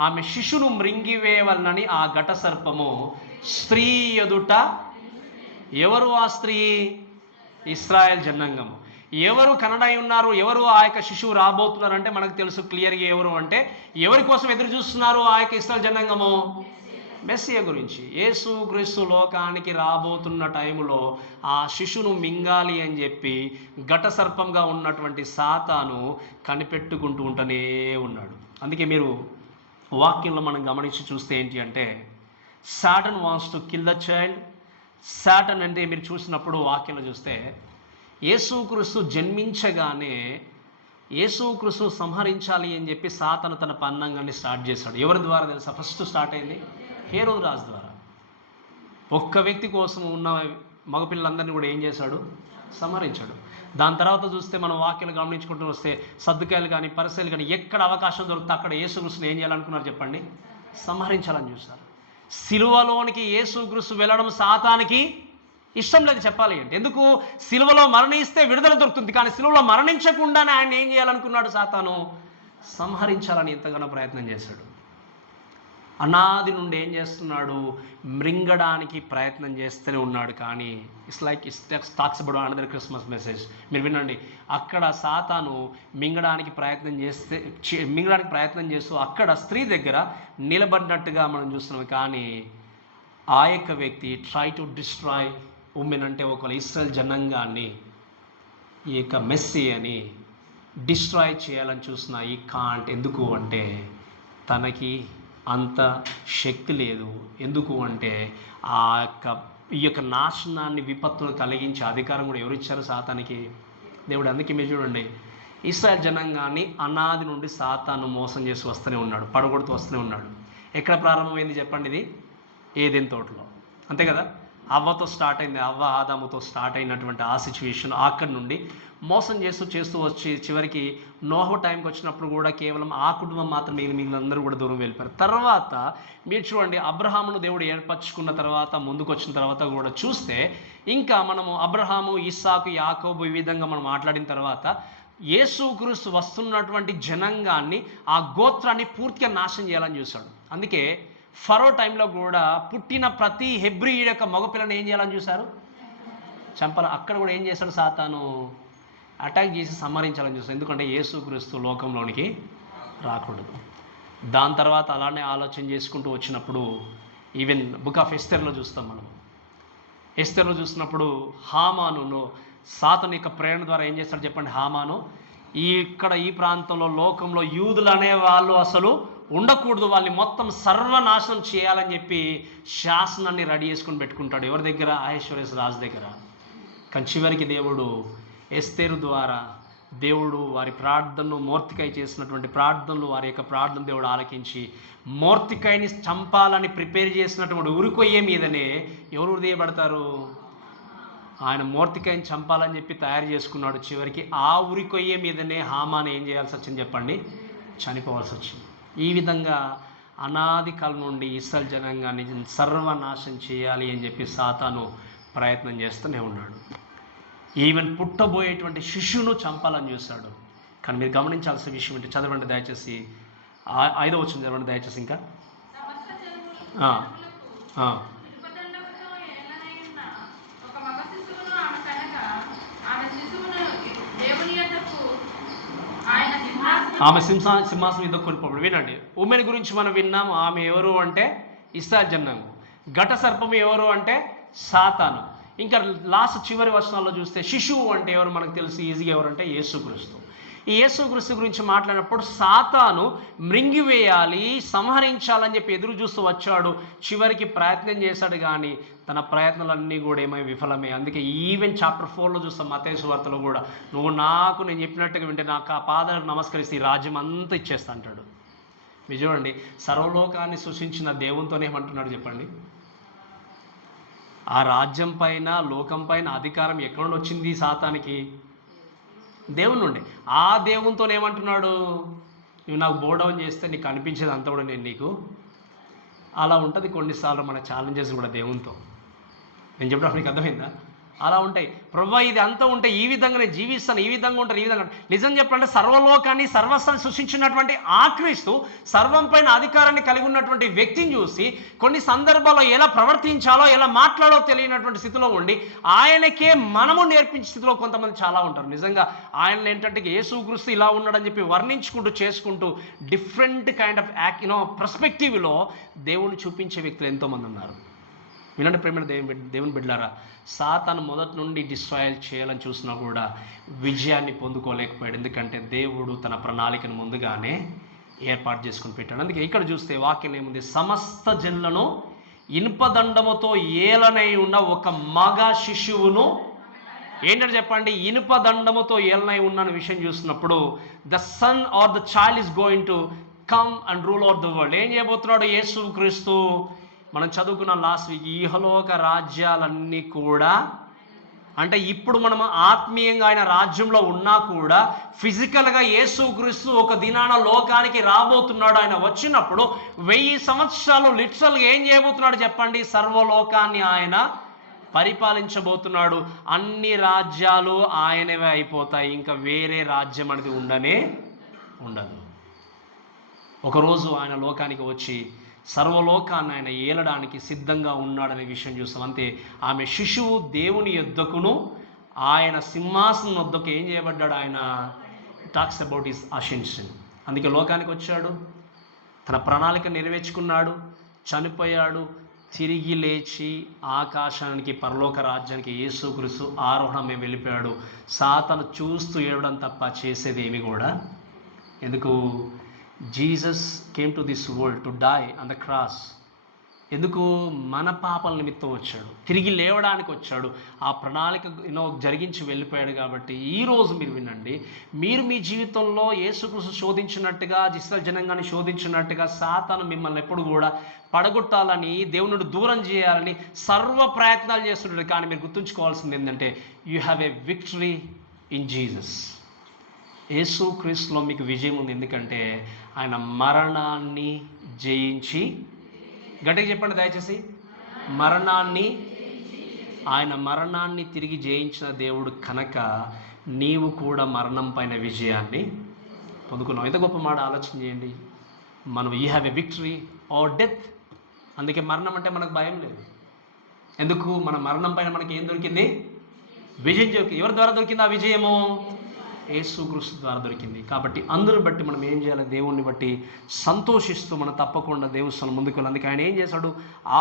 ఆమె శిశును మృంగివేయవలనని ఆ ఘట సర్పము స్త్రీ ఎదుట, ఎవరు ఆ స్త్రీ? ఇశ్రాయేల్ జనాంగము. ఎవరు కనడై ఉన్నారు, ఎవరు ఆ యొక్క శిశువు రాబోతున్నారంటే మనకు తెలుసు క్లియర్గా ఎవరు అంటే, ఎవరి కోసం ఎదురు చూస్తున్నారు ఆ యొక్క ఇశ్రాయేల్ జనాంగము? మెస్సియా గురించి. యేసు క్రీస్తు లోకానికి రాబోతున్న టైంలో ఆ శిశువును మింగాలి అని చెప్పి ఘట సర్పంగా ఉన్నటువంటి సాతాను కనిపెట్టుకుంటూ ఉంటూనే ఉన్నాడు. అందుకే మీరు వాక్యంలో మనం గమనించి చూస్తే ఏంటి అంటే, Satan wants to kill the child. Satan అంటే మీరు చూసినప్పుడు వాక్యంలో చూస్తే యేసుక్రీస్తు జన్మించగానే యేసుక్రీస్తు సంహరించాలి అని చెప్పి సాతాను తన పన్నాంగాన్ని స్టార్ట్ చేశాడు. ఎవరి ద్వారా తెలుసా? ఫస్ట్ స్టార్ట్ అయింది హేరోదు రాజు ద్వారా. ఒక్క వ్యక్తి కోసం ఉన్న మగపిల్లలందరినీ కూడా ఏం చేశాడు? సంహరించాడు. దాని తర్వాత చూస్తే మనం వాక్యాలు గమనించుకుంటూ వస్తే సద్దుకాయలు కానీ పరిసయలు కానీ ఎక్కడ అవకాశం దొరికితే అక్కడ యేసుక్రీస్తుని ఏం చేయాలనుకున్నారు చెప్పండి? సంహరించాలని చూశారు. సిలువలోనికి యేసుక్రీస్తు వెళ్ళడం సాతానికి ఇష్టం లేదు చెప్పాలి అంటే. ఎందుకు? సిలువలో మరణిస్తే విడుదల దొరుకుతుంది, కానీ సిలువలో మరణించకుండానే ఆయన ఏం చేయాలనుకున్నాడు? సాతాను సంహరించాలని ఎంతగానో ప్రయత్నం చేశాడు. అనాది నుండి ఏం చేస్తున్నాడు? మృంగడానికి ప్రయత్నం చేస్తూనే ఉన్నాడు. కానీ it's talks about another Christmas message. మీరు వినండి, అక్కడ సాతాను మింగడానికి ప్రయత్నం చేస్తూ అక్కడ స్త్రీ దగ్గర నిలబడినట్టుగా మనం చూస్తున్నాం. కానీ ఆ యొక్క వ్యక్తి ట్రై టు డిస్ట్రాయ్ ఉమెన్, అంటే ఒక ఇశ్రాయేల్ జనాంగాన్ని, ఈ యొక్క మెస్సియాని డిస్ట్రాయ్ చేయాలని చూసిన ఈ కాంట్. ఎందుకు అంటే తనకి అంత శక్తి లేదు. ఎందుకు అంటే ఈ యొక్క నాశనాన్ని, విపత్తును కలిగించే అధికారం కూడా ఎవరు ఇచ్చారు? సాతానికి, దేవుడు. అందుకే మీరు చూడండి, ఇశ్రాయేల్ జనాంగాన్ని అనాది నుండి సాతాను మోసం చేసి వస్తూనే ఉన్నాడు, పడగొడుతూ వస్తూనే ఉన్నాడు. ఎక్కడ ప్రారంభమైంది చెప్పండి? ఇది ఏదెన్ తోటలో, అంతే కదా? అవ్వతో స్టార్ట్ అయింది, అవ్వ ఆదాముతో స్టార్ట్ అయినటువంటి ఆ సిచ్యువేషన్. అక్కడి నుండి మోసం చేస్తూ వచ్చి చివరికి నోహు టైంకి వచ్చినప్పుడు కూడా కేవలం ఆ కుటుంబం మాత్రమే మిగిలినందరూ కూడా దూరం వెళ్ళిపోయారు. తర్వాత మీరు చూడండి, అబ్రహామును దేవుడు ఏర్పరచుకున్న తర్వాత, ముందుకు వచ్చిన తర్వాత కూడా చూస్తే ఇంకా మనము అబ్రహాము, ఇస్సాకు, యాకోబు ఈ విధంగా మనం మాట్లాడిన తర్వాత యేసుక్రీస్తు వస్తున్నటువంటి జనాంగాన్ని, ఆ గోత్రాన్ని పూర్తిగా నాశనం చేయాలని చూశాడు. అందుకే ఫరో టైంలో కూడా పుట్టిన ప్రతి హెబ్రీయుడి యొక్క మగపిల్లని ఏం చేయాలని చూశారు? చంపాలి. అక్కడ కూడా ఏం చేశాడు? సాతాను అటాక్ చేసి సంహరించాలని చూస్తాడు. ఎందుకంటే యేసుక్రీస్తు లోకంలోనికి రాకూడదు. దాని తర్వాత అలానే ఆలోచన చేసుకుంటూ వచ్చినప్పుడు ఈవెన్ బుక్ ఆఫ్ ఎస్తెర్లో చూస్తాం మనం. ఎస్తెర్లో చూసినప్పుడు హామానును సాతాను యొక్క ప్రేరణ ద్వారా ఏం చేస్తాడు చెప్పండి? హామాను ఈ ప్రాంతంలో లోకంలో యూదులు అనే వాళ్ళు అసలు ఉండకూడదు, వాళ్ళని మొత్తం సర్వనాశనం చేయాలని చెప్పి శాసనాన్ని రెడీ చేసుకుని పెట్టుకుంటాడు. ఎవరి దగ్గర? అహష్వేరోషు రాజు దగ్గర. కానీ చివరికి దేవుడు ఎస్తేరు ద్వారా దేవుడు వారి ప్రార్థనలు, మొర్దెకై చేసినటువంటి ప్రార్థనలు, వారి యొక్క ప్రార్థన దేవుడు ఆలకించి మొర్దెకైని చంపాలని ప్రిపేర్ చేసినటువంటి ఉరికొయ్య మీదనే ఎవరు ఉదయపడతారు? ఆయన మొర్దెకైని చంపాలని చెప్పి తయారు చేసుకున్నాడు. చివరికి ఆ ఉరికొయ్య మీదనే హామాను ఏం చేయాల్సి వచ్చింది చెప్పండి? చనిపోవాల్సి వచ్చింది. ఈ విధంగా అనాది కాలం నుండి ఇశ్రాయేలు జనాంగాన్ని సర్వనాశనం చేయాలి అని చెప్పి సాతాను ప్రయత్నం చేస్తూనే ఉన్నాడు. ఈవెన్ పుట్టబోయేటువంటి శిశువును చంపాలని చూశాడు. కానీ మీరు గమనించాల్సిన విషయం ఏంటి? చదవండి దయచేసి, 5వ వచనం చదవండి దయచేసి. ఇంకా ఆమె సింహాసనం మీద కొనిపోబడి. వినండి, ఉమెన్ గురించి మనం విన్నాము. ఆమె ఎవరు అంటే ఇశ్రాయేలు జనాంగం. ఘట సర్పము ఎవరు అంటే సాతాను. ఇంకా లాస్ట్ చివరి వచనాల్లో చూస్తే శిశువు అంటే ఎవరు మనకు తెలుసు ఈజీగా. ఎవరంటే యేసుక్రీస్తు. ఈ యేసుక్రీస్తు గురించి మాట్లాడినప్పుడు సాతాను మృంగివేయాలి, సంహరించాలని చెప్పి ఎదురు చూస్తూ వచ్చాడు. చివరికి ప్రయత్నం చేశాడు, కానీ తన ప్రయత్నాలన్నీ కూడా ఏమై విఫలమే. అందుకే ఈవెన్ చాప్టర్ 4లో చూస్తాం, మత్తయి సువార్తలో కూడా, నేను చెప్పినట్టుగా వింటే నాకు ఆ పాదాలకు నమస్కరిస్తే ఈ రాజ్యం అంతా ఇచ్చేస్తా అంటాడు. మీరు చూడండి, సర్వలోకాన్ని సృష్టించిన దేవునితోనే ఏమంటున్నాడు చెప్పండి? ఆ రాజ్యం పైన, లోకం పైన అధికారం ఎక్కడ నుండి వచ్చింది సాతానికి? దేవుని నుండి. ఆ దేవునితో ఏమంటున్నాడు? నువ్వు నాకు బోడౌన్ చేస్తే నీకు అనిపించేది అంతా కూడా నేను నీకు. అలా ఉంటుంది కొన్నిసార్లు మన ఛాలెంజెస్ కూడా దేవునితో. నేను చెప్పడం నీకు అర్థమైందా? అలా ఉంటాయి. ప్రభువా ఇది అంతా ఉంటే ఈ విధంగా నేను జీవిస్తాను, ఈ విధంగా ఉంటాను, ఈ విధంగా. నిజం చెప్పాలంటే సర్వలోకాన్ని, సర్వస్వాన్ని సృష్టించినటువంటి ఆ క్రీస్తు, సర్వం పైన అధికారాన్ని కలిగి ఉన్నటువంటి వ్యక్తిని చూసి కొన్ని సందర్భాల్లో ఎలా ప్రవర్తించాలో, ఎలా మాట్లాడో తెలియనటువంటి స్థితిలో ఉండి ఆయనకే మనము నేర్పించే స్థితిలో కొంతమంది చాలా ఉంటారు. నిజంగా ఆయన ఏంటంటే యేసుక్రీస్తు ఇలా ఉన్నాడని చెప్పి వర్ణించుకుంటూ చేసుకుంటూ డిఫరెంట్ కైండ్ ఆఫ్ పర్స్పెక్టివ్లో దేవుని చూపించే వ్యక్తులు ఎంతోమంది ఉన్నారు. వినండి ప్రేమ దేవుని బిడ్డలారా, సాతాను మొదటి నుండి డిస్ట్రాయల్ చేయాలని చూసినా కూడా విజయాన్ని పొందుకోలేకపోయాడు. ఎందుకంటే దేవుడు తన ప్రణాళికను ముందుగానే ఏర్పాటు చేసుకుని పెట్టాడు. అందుకే ఇక్కడ చూస్తే వాక్యం ఏముంది? సమస్త జనులను ఇనుపదండముతో ఏలనై ఉన్న ఒక మగ శిశువును ఏంటంటే చెప్పండి, ఇనుపదండముతో ఏలనై ఉన్న విషయం చూసినప్పుడు the son or the child is going to come and rule over the world. ఏం చేయబోతున్నాడు యేసుక్రీస్తు? మనం చదువుకున్న లాస్ట్ వీక్, ఈహలోక రాజ్యాలన్నీ కూడా, అంటే ఇప్పుడు మనం ఆత్మీయంగా ఆయన రాజ్యంలో ఉన్నా కూడా ఫిజికల్గా యేసుక్రీస్తు ఒక దినాన లోకానికి రాబోతున్నాడు. ఆయన వచ్చినప్పుడు 1000 సంవత్సరాలు లిటరల్గా ఏం చేయబోతున్నాడు చెప్పండి? సర్వలోకాన్ని ఆయన పరిపాలించబోతున్నాడు. అన్ని రాజ్యాలు ఆయనవే అయిపోతాయి. ఇంకా వేరే రాజ్యం అనేది ఉండదు. ఒకరోజు ఆయన లోకానికి వచ్చి సర్వలోకాన్ని ఆయన ఏలడానికి సిద్ధంగా ఉన్నాడనే విషయం చూస్తాం. అంతే, ఆమె శిశువు దేవుని యొద్దకును ఆయన సింహాసనం వద్దకు ఏం చేయబడ్డాడు? ఆయన టాక్స్ అబౌట్ హిస్ అసెన్షన్. అందుకే లోకానికి వచ్చాడు, తన ప్రణాళిక నెరవేర్చుకున్నాడు, చనిపోయాడు, తిరిగి లేచి ఆకాశానికి, పరలోక రాజ్యానికి యేసుక్రీస్తు ఆరోహణమే వెళ్ళిపోయాడు. సాతాను చూస్తూ ఏడవడం తప్ప చేసేది ఏమి కూడా. ఎందుకు? Jesus came to this world to die on the cross. ఎందుకు? మన పాపాల నిమిత్తం వచ్చాడు, తిరిగి లేవడానికి వచ్చాడు, ఆ ప్రణాళిక జరిగించి వెళ్ళిపోయాడు. కాబట్టి ఈరోజు మీరు వినండి, మీరు మీ జీవితంలో యేసుక్రీస్తు శోధించినట్టుగా, ఇశ్రాయేలు జనాంగాన్ని శోధించినట్టుగా సాతాను మిమ్మల్ని ఎప్పుడు కూడా పడగొట్టాలని, దేవుని నుండి దూరం చేయాలని సర్వ ప్రయత్నాలు చేస్తుంటాడు. కానీ మీరు గుర్తుంచుకోవాల్సింది ఏంటంటే, you have a victory in Jesus. యేసుక్రీస్తులో మీకు విజయం ఉంది. ఎందుకంటే ఆయన మరణాన్ని జయించి, గట్టిగా చెప్పండి దయచేసి, ఆయన మరణాన్ని తిరిగి జయించిన దేవుడు కనుక నీవు కూడా మరణం పైన విజయాన్ని పొందుకున్నావు. ఎంత గొప్ప మాట ఆలోచన చేయండి. మనం you have a victory are death. అందుకే మరణం అంటే మనకు భయం లేదు. ఎందుకు? మన మరణం పైన మనకి ఏం దొరికింది? విజయం దొరికింది. ఎవరి ద్వారా దొరికింది ఆ విజయము? యేసుక్రీస్తు ద్వారా దొరికింది. కాబట్టి అందుని బట్టి మనం ఏం చేయాలి? దేవుణ్ణి బట్టి సంతోషిస్తూ మనం తప్పకుండా దేవుని ముందుకు వెళ్ళాలి. అందుకే ఆయన ఏం చేశాడు?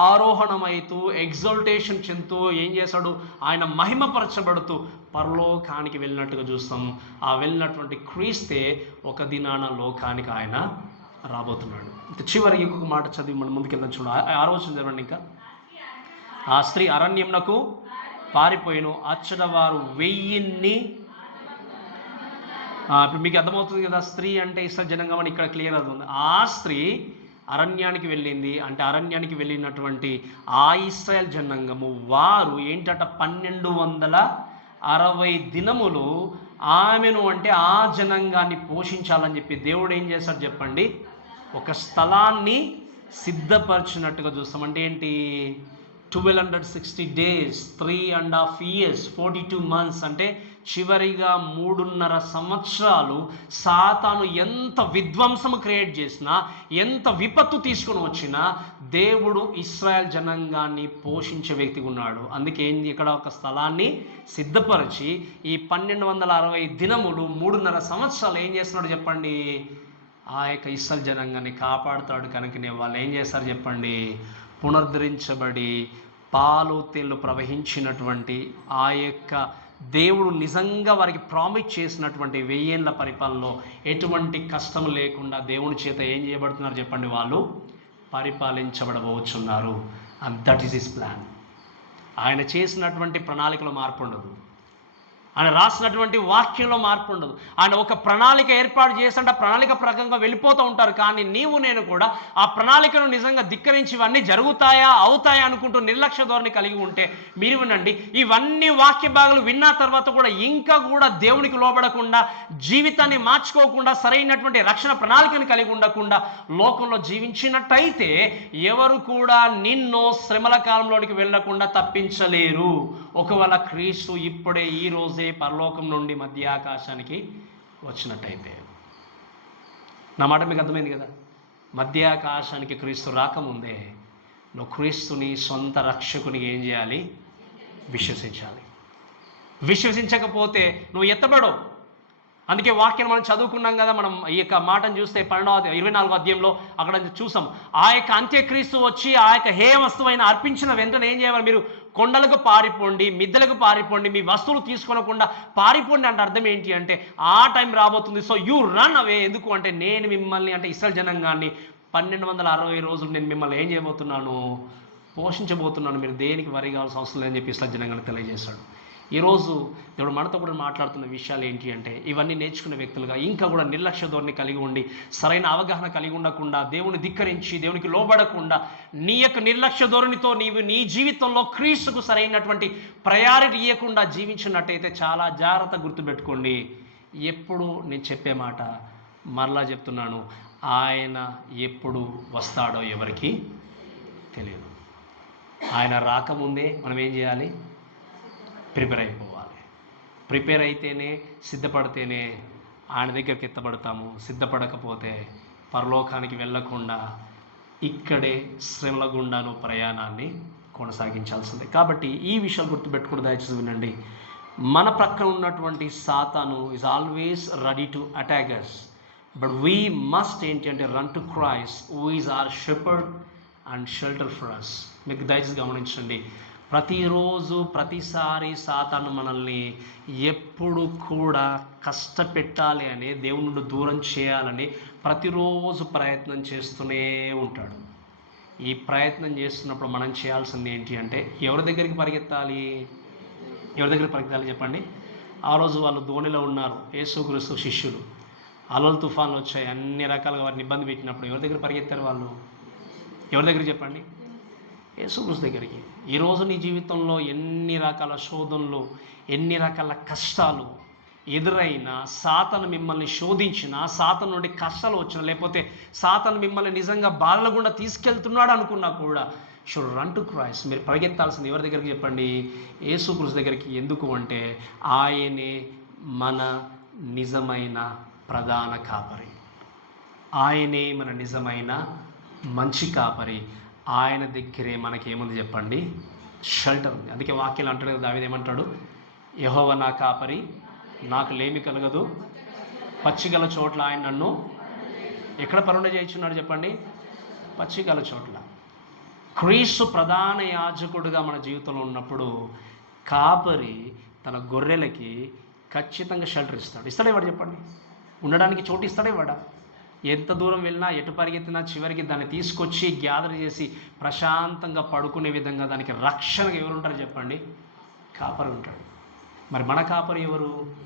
ఆరోహణమైతూ ఎగ్జాల్టేషన్ చెందుతూ ఏం చేశాడు? ఆయన మహిమపరచబడుతూ పరలోకానికి వెళ్ళినట్టుగా చూస్తాం. ఆ వెళ్ళినటువంటి క్రీస్తే ఒక దినాన లోకానికి ఆయన రాబోతున్నాడు. చివరికి ఇంకొక మాట చదివి మనం ముందుకెళ్దాం. చూడు, ఆలోచన చదవండి. ఇంకా ఆ స్త్రీ అరణ్యంనకు పారిపోయిను, అచ్చట వారు 1000 ఇప్పుడు మీకు అర్థమవుతుంది కదా, స్త్రీ అంటే ఇస్రాయేల్ జనాంగం అని ఇక్కడ క్లియర్ అవుతుంది. ఆ స్త్రీ అరణ్యానికి వెళ్ళింది అంటే అరణ్యానికి వెళ్ళినటువంటి ఆ ఇస్రాయేల్ జనాంగము వారు ఏంటట 1260 దినములు ఆమెను అంటే ఆ జనాంగాన్ని పోషించాలని చెప్పి దేవుడు ఏం చేశాడు చెప్పండి? ఒక స్థలాన్ని సిద్ధపరిచినట్టుగా చూస్తాం. అంటే ఏంటి? 1260 days, 3.5 years, 42 months, అంటే చివరిగా 3.5 సంవత్సరాలు సాతాను ఎంత విధ్వంసము క్రియేట్ చేసినా, ఎంత విపత్తు తీసుకుని వచ్చినా దేవుడు ఇశ్రాయేల్ జనాంగాన్ని పోషించే వ్యక్తిగా ఉన్నాడు. అందుకే ఏంది? ఇక్కడ ఒక స్థలాన్ని సిద్ధపరిచి ఈ 1260 దినములు 3.5 సంవత్సరాలు ఏం చేస్తున్నాడు చెప్పండి? ఆ యొక్క ఇశ్రాయేల్ జనాంగాన్ని కాపాడుతాడు. కనుకనే వాళ్ళు ఏం చేస్తారు చెప్పండి? పునరుద్ధరించబడి పాలు తేళ్లు ప్రవహించినటువంటి ఆ యొక్క దేవుడు నిజంగా వారికి ప్రామిస్ చేసినటువంటి 1000 ఏళ్ల పరిపాలనలో ఎటువంటి కష్టం లేకుండా దేవుని చేత ఏం చేయబడుతున్నారు చెప్పండి? వాళ్ళు పరిపాలించబడబోచున్నారు. And that is his plan. ఆయన చేసినటువంటి ప్రణాళికలో మార్పు ఉండదు. ఆయన రాసినటువంటి వాక్యంలో మార్పు ఉండదు. ఆయన ఒక ప్రణాళిక ఏర్పాటు చేస్తుంటే ఆ ప్రణాళిక ప్రకారంగా వెళ్ళిపోతూ ఉంటారు. కానీ నీవు నేను కూడా ఆ ప్రణాళికను నిజంగా ధిక్కరించి ఇవన్నీ జరుగుతాయా అవుతాయా అనుకుంటూ నిర్లక్ష్య ధోరణి కలిగి ఉంటే మీరు వినండి, ఇవన్నీ వాక్య భాగాలు విన్న తర్వాత కూడా ఇంకా కూడా దేవునికి లోబడకుండా, జీవితాన్ని మార్చుకోకుండా, సరైనటువంటి రక్షణ ప్రణాళికను కలిగి ఉండకుండా లోకంలో జీవించినట్టయితే ఎవరు కూడా నిన్ను శ్రమల కాలంలోనికి వెళ్ళకుండా తప్పించలేరు. ఒకవేళ క్రీస్తు ఇప్పుడే ఈ రోజే పరలోకం నుండి మధ్య ఆకాశానికి వచ్చినట్టయితే. నా మాట మీకు అర్థమైంది కదా? మధ్య ఆకాశానికి క్రీస్తు రాకముందే నువ్వు క్రీస్తుని సొంత రక్షకుని ఏం చేయాలి? విశ్వసించాలి. విశ్వసించకపోతే నువ్వు ఎత్తబడవు. అందుకే వాక్యం మనం చదువుకున్నాం కదా, మనం ఈ యొక్క మాటను చూస్తే 24వ అధ్యాయంలో అక్కడ చూసాం. ఆ యొక్క అంత్యక్రీస్తు వచ్చి ఆ యొక్క హేయ వస్తువైన అర్పించిన వెంటనే ఏం చేయాలి? మీరు కొండలకు పారిపోండి, మిద్దెలకు పారిపోండి, మీ వస్తువులు తీసుకొనకుండా పారిపోండి అంటే అర్థం ఏంటి అంటే ఆ టైం రాబోతుంది. So you run away. ఎందుకు అంటే నేను మిమ్మల్ని అంటే ఇశ్రాయేల్ జనాంగాన్ని 1260 రోజులు నేను మిమ్మల్ని ఏం చేయబోతున్నాను? పోషించబోతున్నాను. మీరు దేనికి వరి కావాల్సిన అవసరం లేదని చెప్పి ఇశ్రాయేల్ జనాంగాన్ని తెలియజేశాడు. ఈరోజు దేవుడు మనతో కూడా మాట్లాడుతున్న విషయాలు ఏంటి అంటే ఇవన్నీ నేర్చుకునే వ్యక్తులుగా ఇంకా కూడా నిర్లక్ష్య ధోరణి కలిగి ఉండి, సరైన అవగాహన కలిగి ఉండకుండా, దేవుని ధిక్కరించి, దేవునికి లోబడకుండా నీ యొక్క నిర్లక్ష్య ధోరణితో నీవు నీ జీవితంలో క్రీస్తుకు సరైనటువంటి ప్రయారిటీ ఇవ్వకుండా జీవించినట్టయితే చాలా జాగ్రత్త గుర్తుపెట్టుకోండి. ఎప్పుడు నేను చెప్పే మాట మరలా చెప్తున్నాను, ఆయన ఎప్పుడు వస్తాడో ఎవరికి తెలియదు. ఆయన రాకముందే మనం ఏం చేయాలి? ప్రిపేర్ అయిపోవాలి. ప్రిపేర్ అయితేనే, సిద్ధపడితేనే ఆయన దగ్గరికి ఎత్తబడతాము. సిద్ధపడకపోతే పరలోకానికి వెళ్ళకుండా ఇక్కడే శ్రమల గుండాను ప్రయాణాన్ని కొనసాగించాల్సిందే. కాబట్టి ఈ విషయాలు గుర్తుపెట్టుకుని దయచేసి వినండి. మన ప్రక్కన ఉన్నటువంటి సాతాను is always ready to attack us, but we must ఏంటి అంటే run to Christ who is our shepherd and shelter for us. మీకు దయచేసి గమనించండి, ప్రతిరోజు ప్రతిసారి సాతాను మనల్ని ఎప్పుడు కూడా కష్టపెట్టాలి అని, దేవుని నుండి దూరం చేయాలని ప్రతిరోజు ప్రయత్నం చేస్తూనే ఉంటాడు. ఈ ప్రయత్నం చేస్తున్నప్పుడు మనం చేయాల్సింది ఏంటి అంటే ఎవరి దగ్గరికి పరిగెత్తాలి? ఎవరి దగ్గరికి పరిగెత్తాలి చెప్పండి? ఆ రోజు వాళ్ళు ధోనిలో ఉన్నారు, యేసుక్రీస్తు శిష్యులు. అలలు తుఫాన్లు వచ్చాయి, అన్ని రకాలుగా వారిని ఇబ్బంది పెట్టినప్పుడు ఎవరి దగ్గర పరిగెత్తారు వాళ్ళు? ఎవరి దగ్గరికి చెప్పండి? యేసుక్రీస్తు దగ్గరికి. ఈరోజు నీ జీవితంలో ఎన్ని రకాల శోధనలు, ఎన్ని రకాల కష్టాలు ఎదురైనా, సాతాను మిమ్మల్ని శోధించినా, సాతాను నుండి కష్టాలు వచ్చినా, లేకపోతే సాతాను మిమ్మల్ని నిజంగా బాధల గుండా తీసుకెళ్తున్నాడు అనుకున్నా కూడా షుడ్ రన్ టు క్రైస్ట్. మీరు పరిగెత్తాల్సింది ఎవరి దగ్గరికి చెప్పండి? యేసుక్రీస్తు దగ్గరికి. ఎందుకు అంటే ఆయనే మన నిజమైన ప్రధాన కాపరి, ఆయనే మన నిజమైన మంచి కాపరి. ఆయన దగ్గరే మనకేముంది చెప్పండి? షెల్టర్ ఉంది. అందుకే వాక్యాలు అంటాడు కదా, దావీదు ఏమంటాడు? యెహోవా నా కాపరి, నాకు లేమి కలగదు. పచ్చిగల చోట్ల ఆయన నన్ను ఎక్కడ పరుండ చేయించున్నాడు చెప్పండి? పచ్చిగల చోట్ల. క్రీస్తు ప్రధాన యాజకుడిగా మన జీవితంలో ఉన్నప్పుడు కాపరి తన గొర్రెలకి ఖచ్చితంగా షెల్టర్ ఇస్తాడే వాడు చెప్పండి? ఉండడానికి చోటు ఇస్తాడే వాడా? ఎంత దూరం వెళ్ళినా, ఎటు పరిగెత్తినా చివరికి దాన్ని తీసుకొచ్చి గ్యాదర్ చేసి ప్రశాంతంగా పడుకునే విధంగా దానికి రక్షణగా ఎవరు ఉంటారు చెప్పండి? కాపరి ఉంటాడు. మరి మన కాపరి ఎవరు?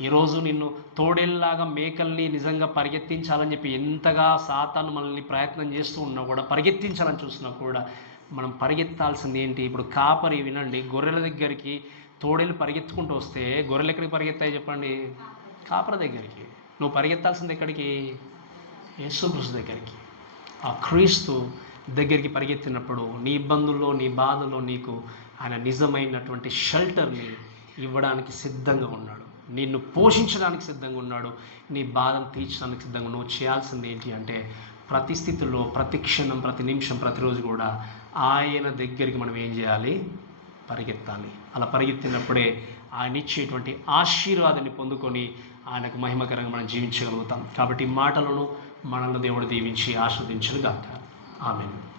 ఈరోజు నిన్ను తోడేళ్ళలాగా మేకల్ని నిజంగా పరిగెత్తించాలని చెప్పి ఎంతగా సాతాను మనల్ని ప్రయత్నం చేస్తూ ఉన్నా కూడా, పరిగెత్తించాలని చూసినా కూడా మనం పరిగెత్తాల్సింది ఏంటి? ఇప్పుడు కాపరి వినండి, గొర్రెల దగ్గరికి తోడేళ్ళు పరిగెత్తుకుంటూ వస్తే గొర్రెలు ఎక్కడికి పరిగెత్తాయి చెప్పండి? కాపరి దగ్గరికి. నువ్వు పరిగెత్తాల్సింది ఎక్కడికి? యేసుక్రీస్తు దగ్గరికి. ఆ క్రీస్తు దగ్గరికి పరిగెత్తినప్పుడు నీ ఇబ్బందుల్లో, నీ బాధల్లో నీకు ఆయన నిజమైనటువంటి షెల్టర్ని ఇవ్వడానికి సిద్ధంగా ఉన్నాడు. నిన్ను పోషించడానికి సిద్ధంగా ఉన్నాడు. నీ బాధను తీర్చడానికి సిద్ధంగా. నువ్వు చేయాల్సింది ఏంటి అంటే, ప్రతి స్థితిలో, ప్రతి క్షణం, ప్రతి నిమిషం, ప్రతిరోజు కూడా ఆయన దగ్గరికి మనం ఏం చేయాలి? పరిగెత్తాలి. అలా పరిగెత్తినప్పుడే ఆయన ఇచ్చేటువంటి ఆశీర్వాదాన్ని పొందుకొని ఆయనకు మహిమకరంగా మనం జీవించగలుగుతాం. కాబట్టి ఈ మాటలను మనల్ని దేవుడు దీవించి ఆస్వాదించును గాక. ఆమేన్.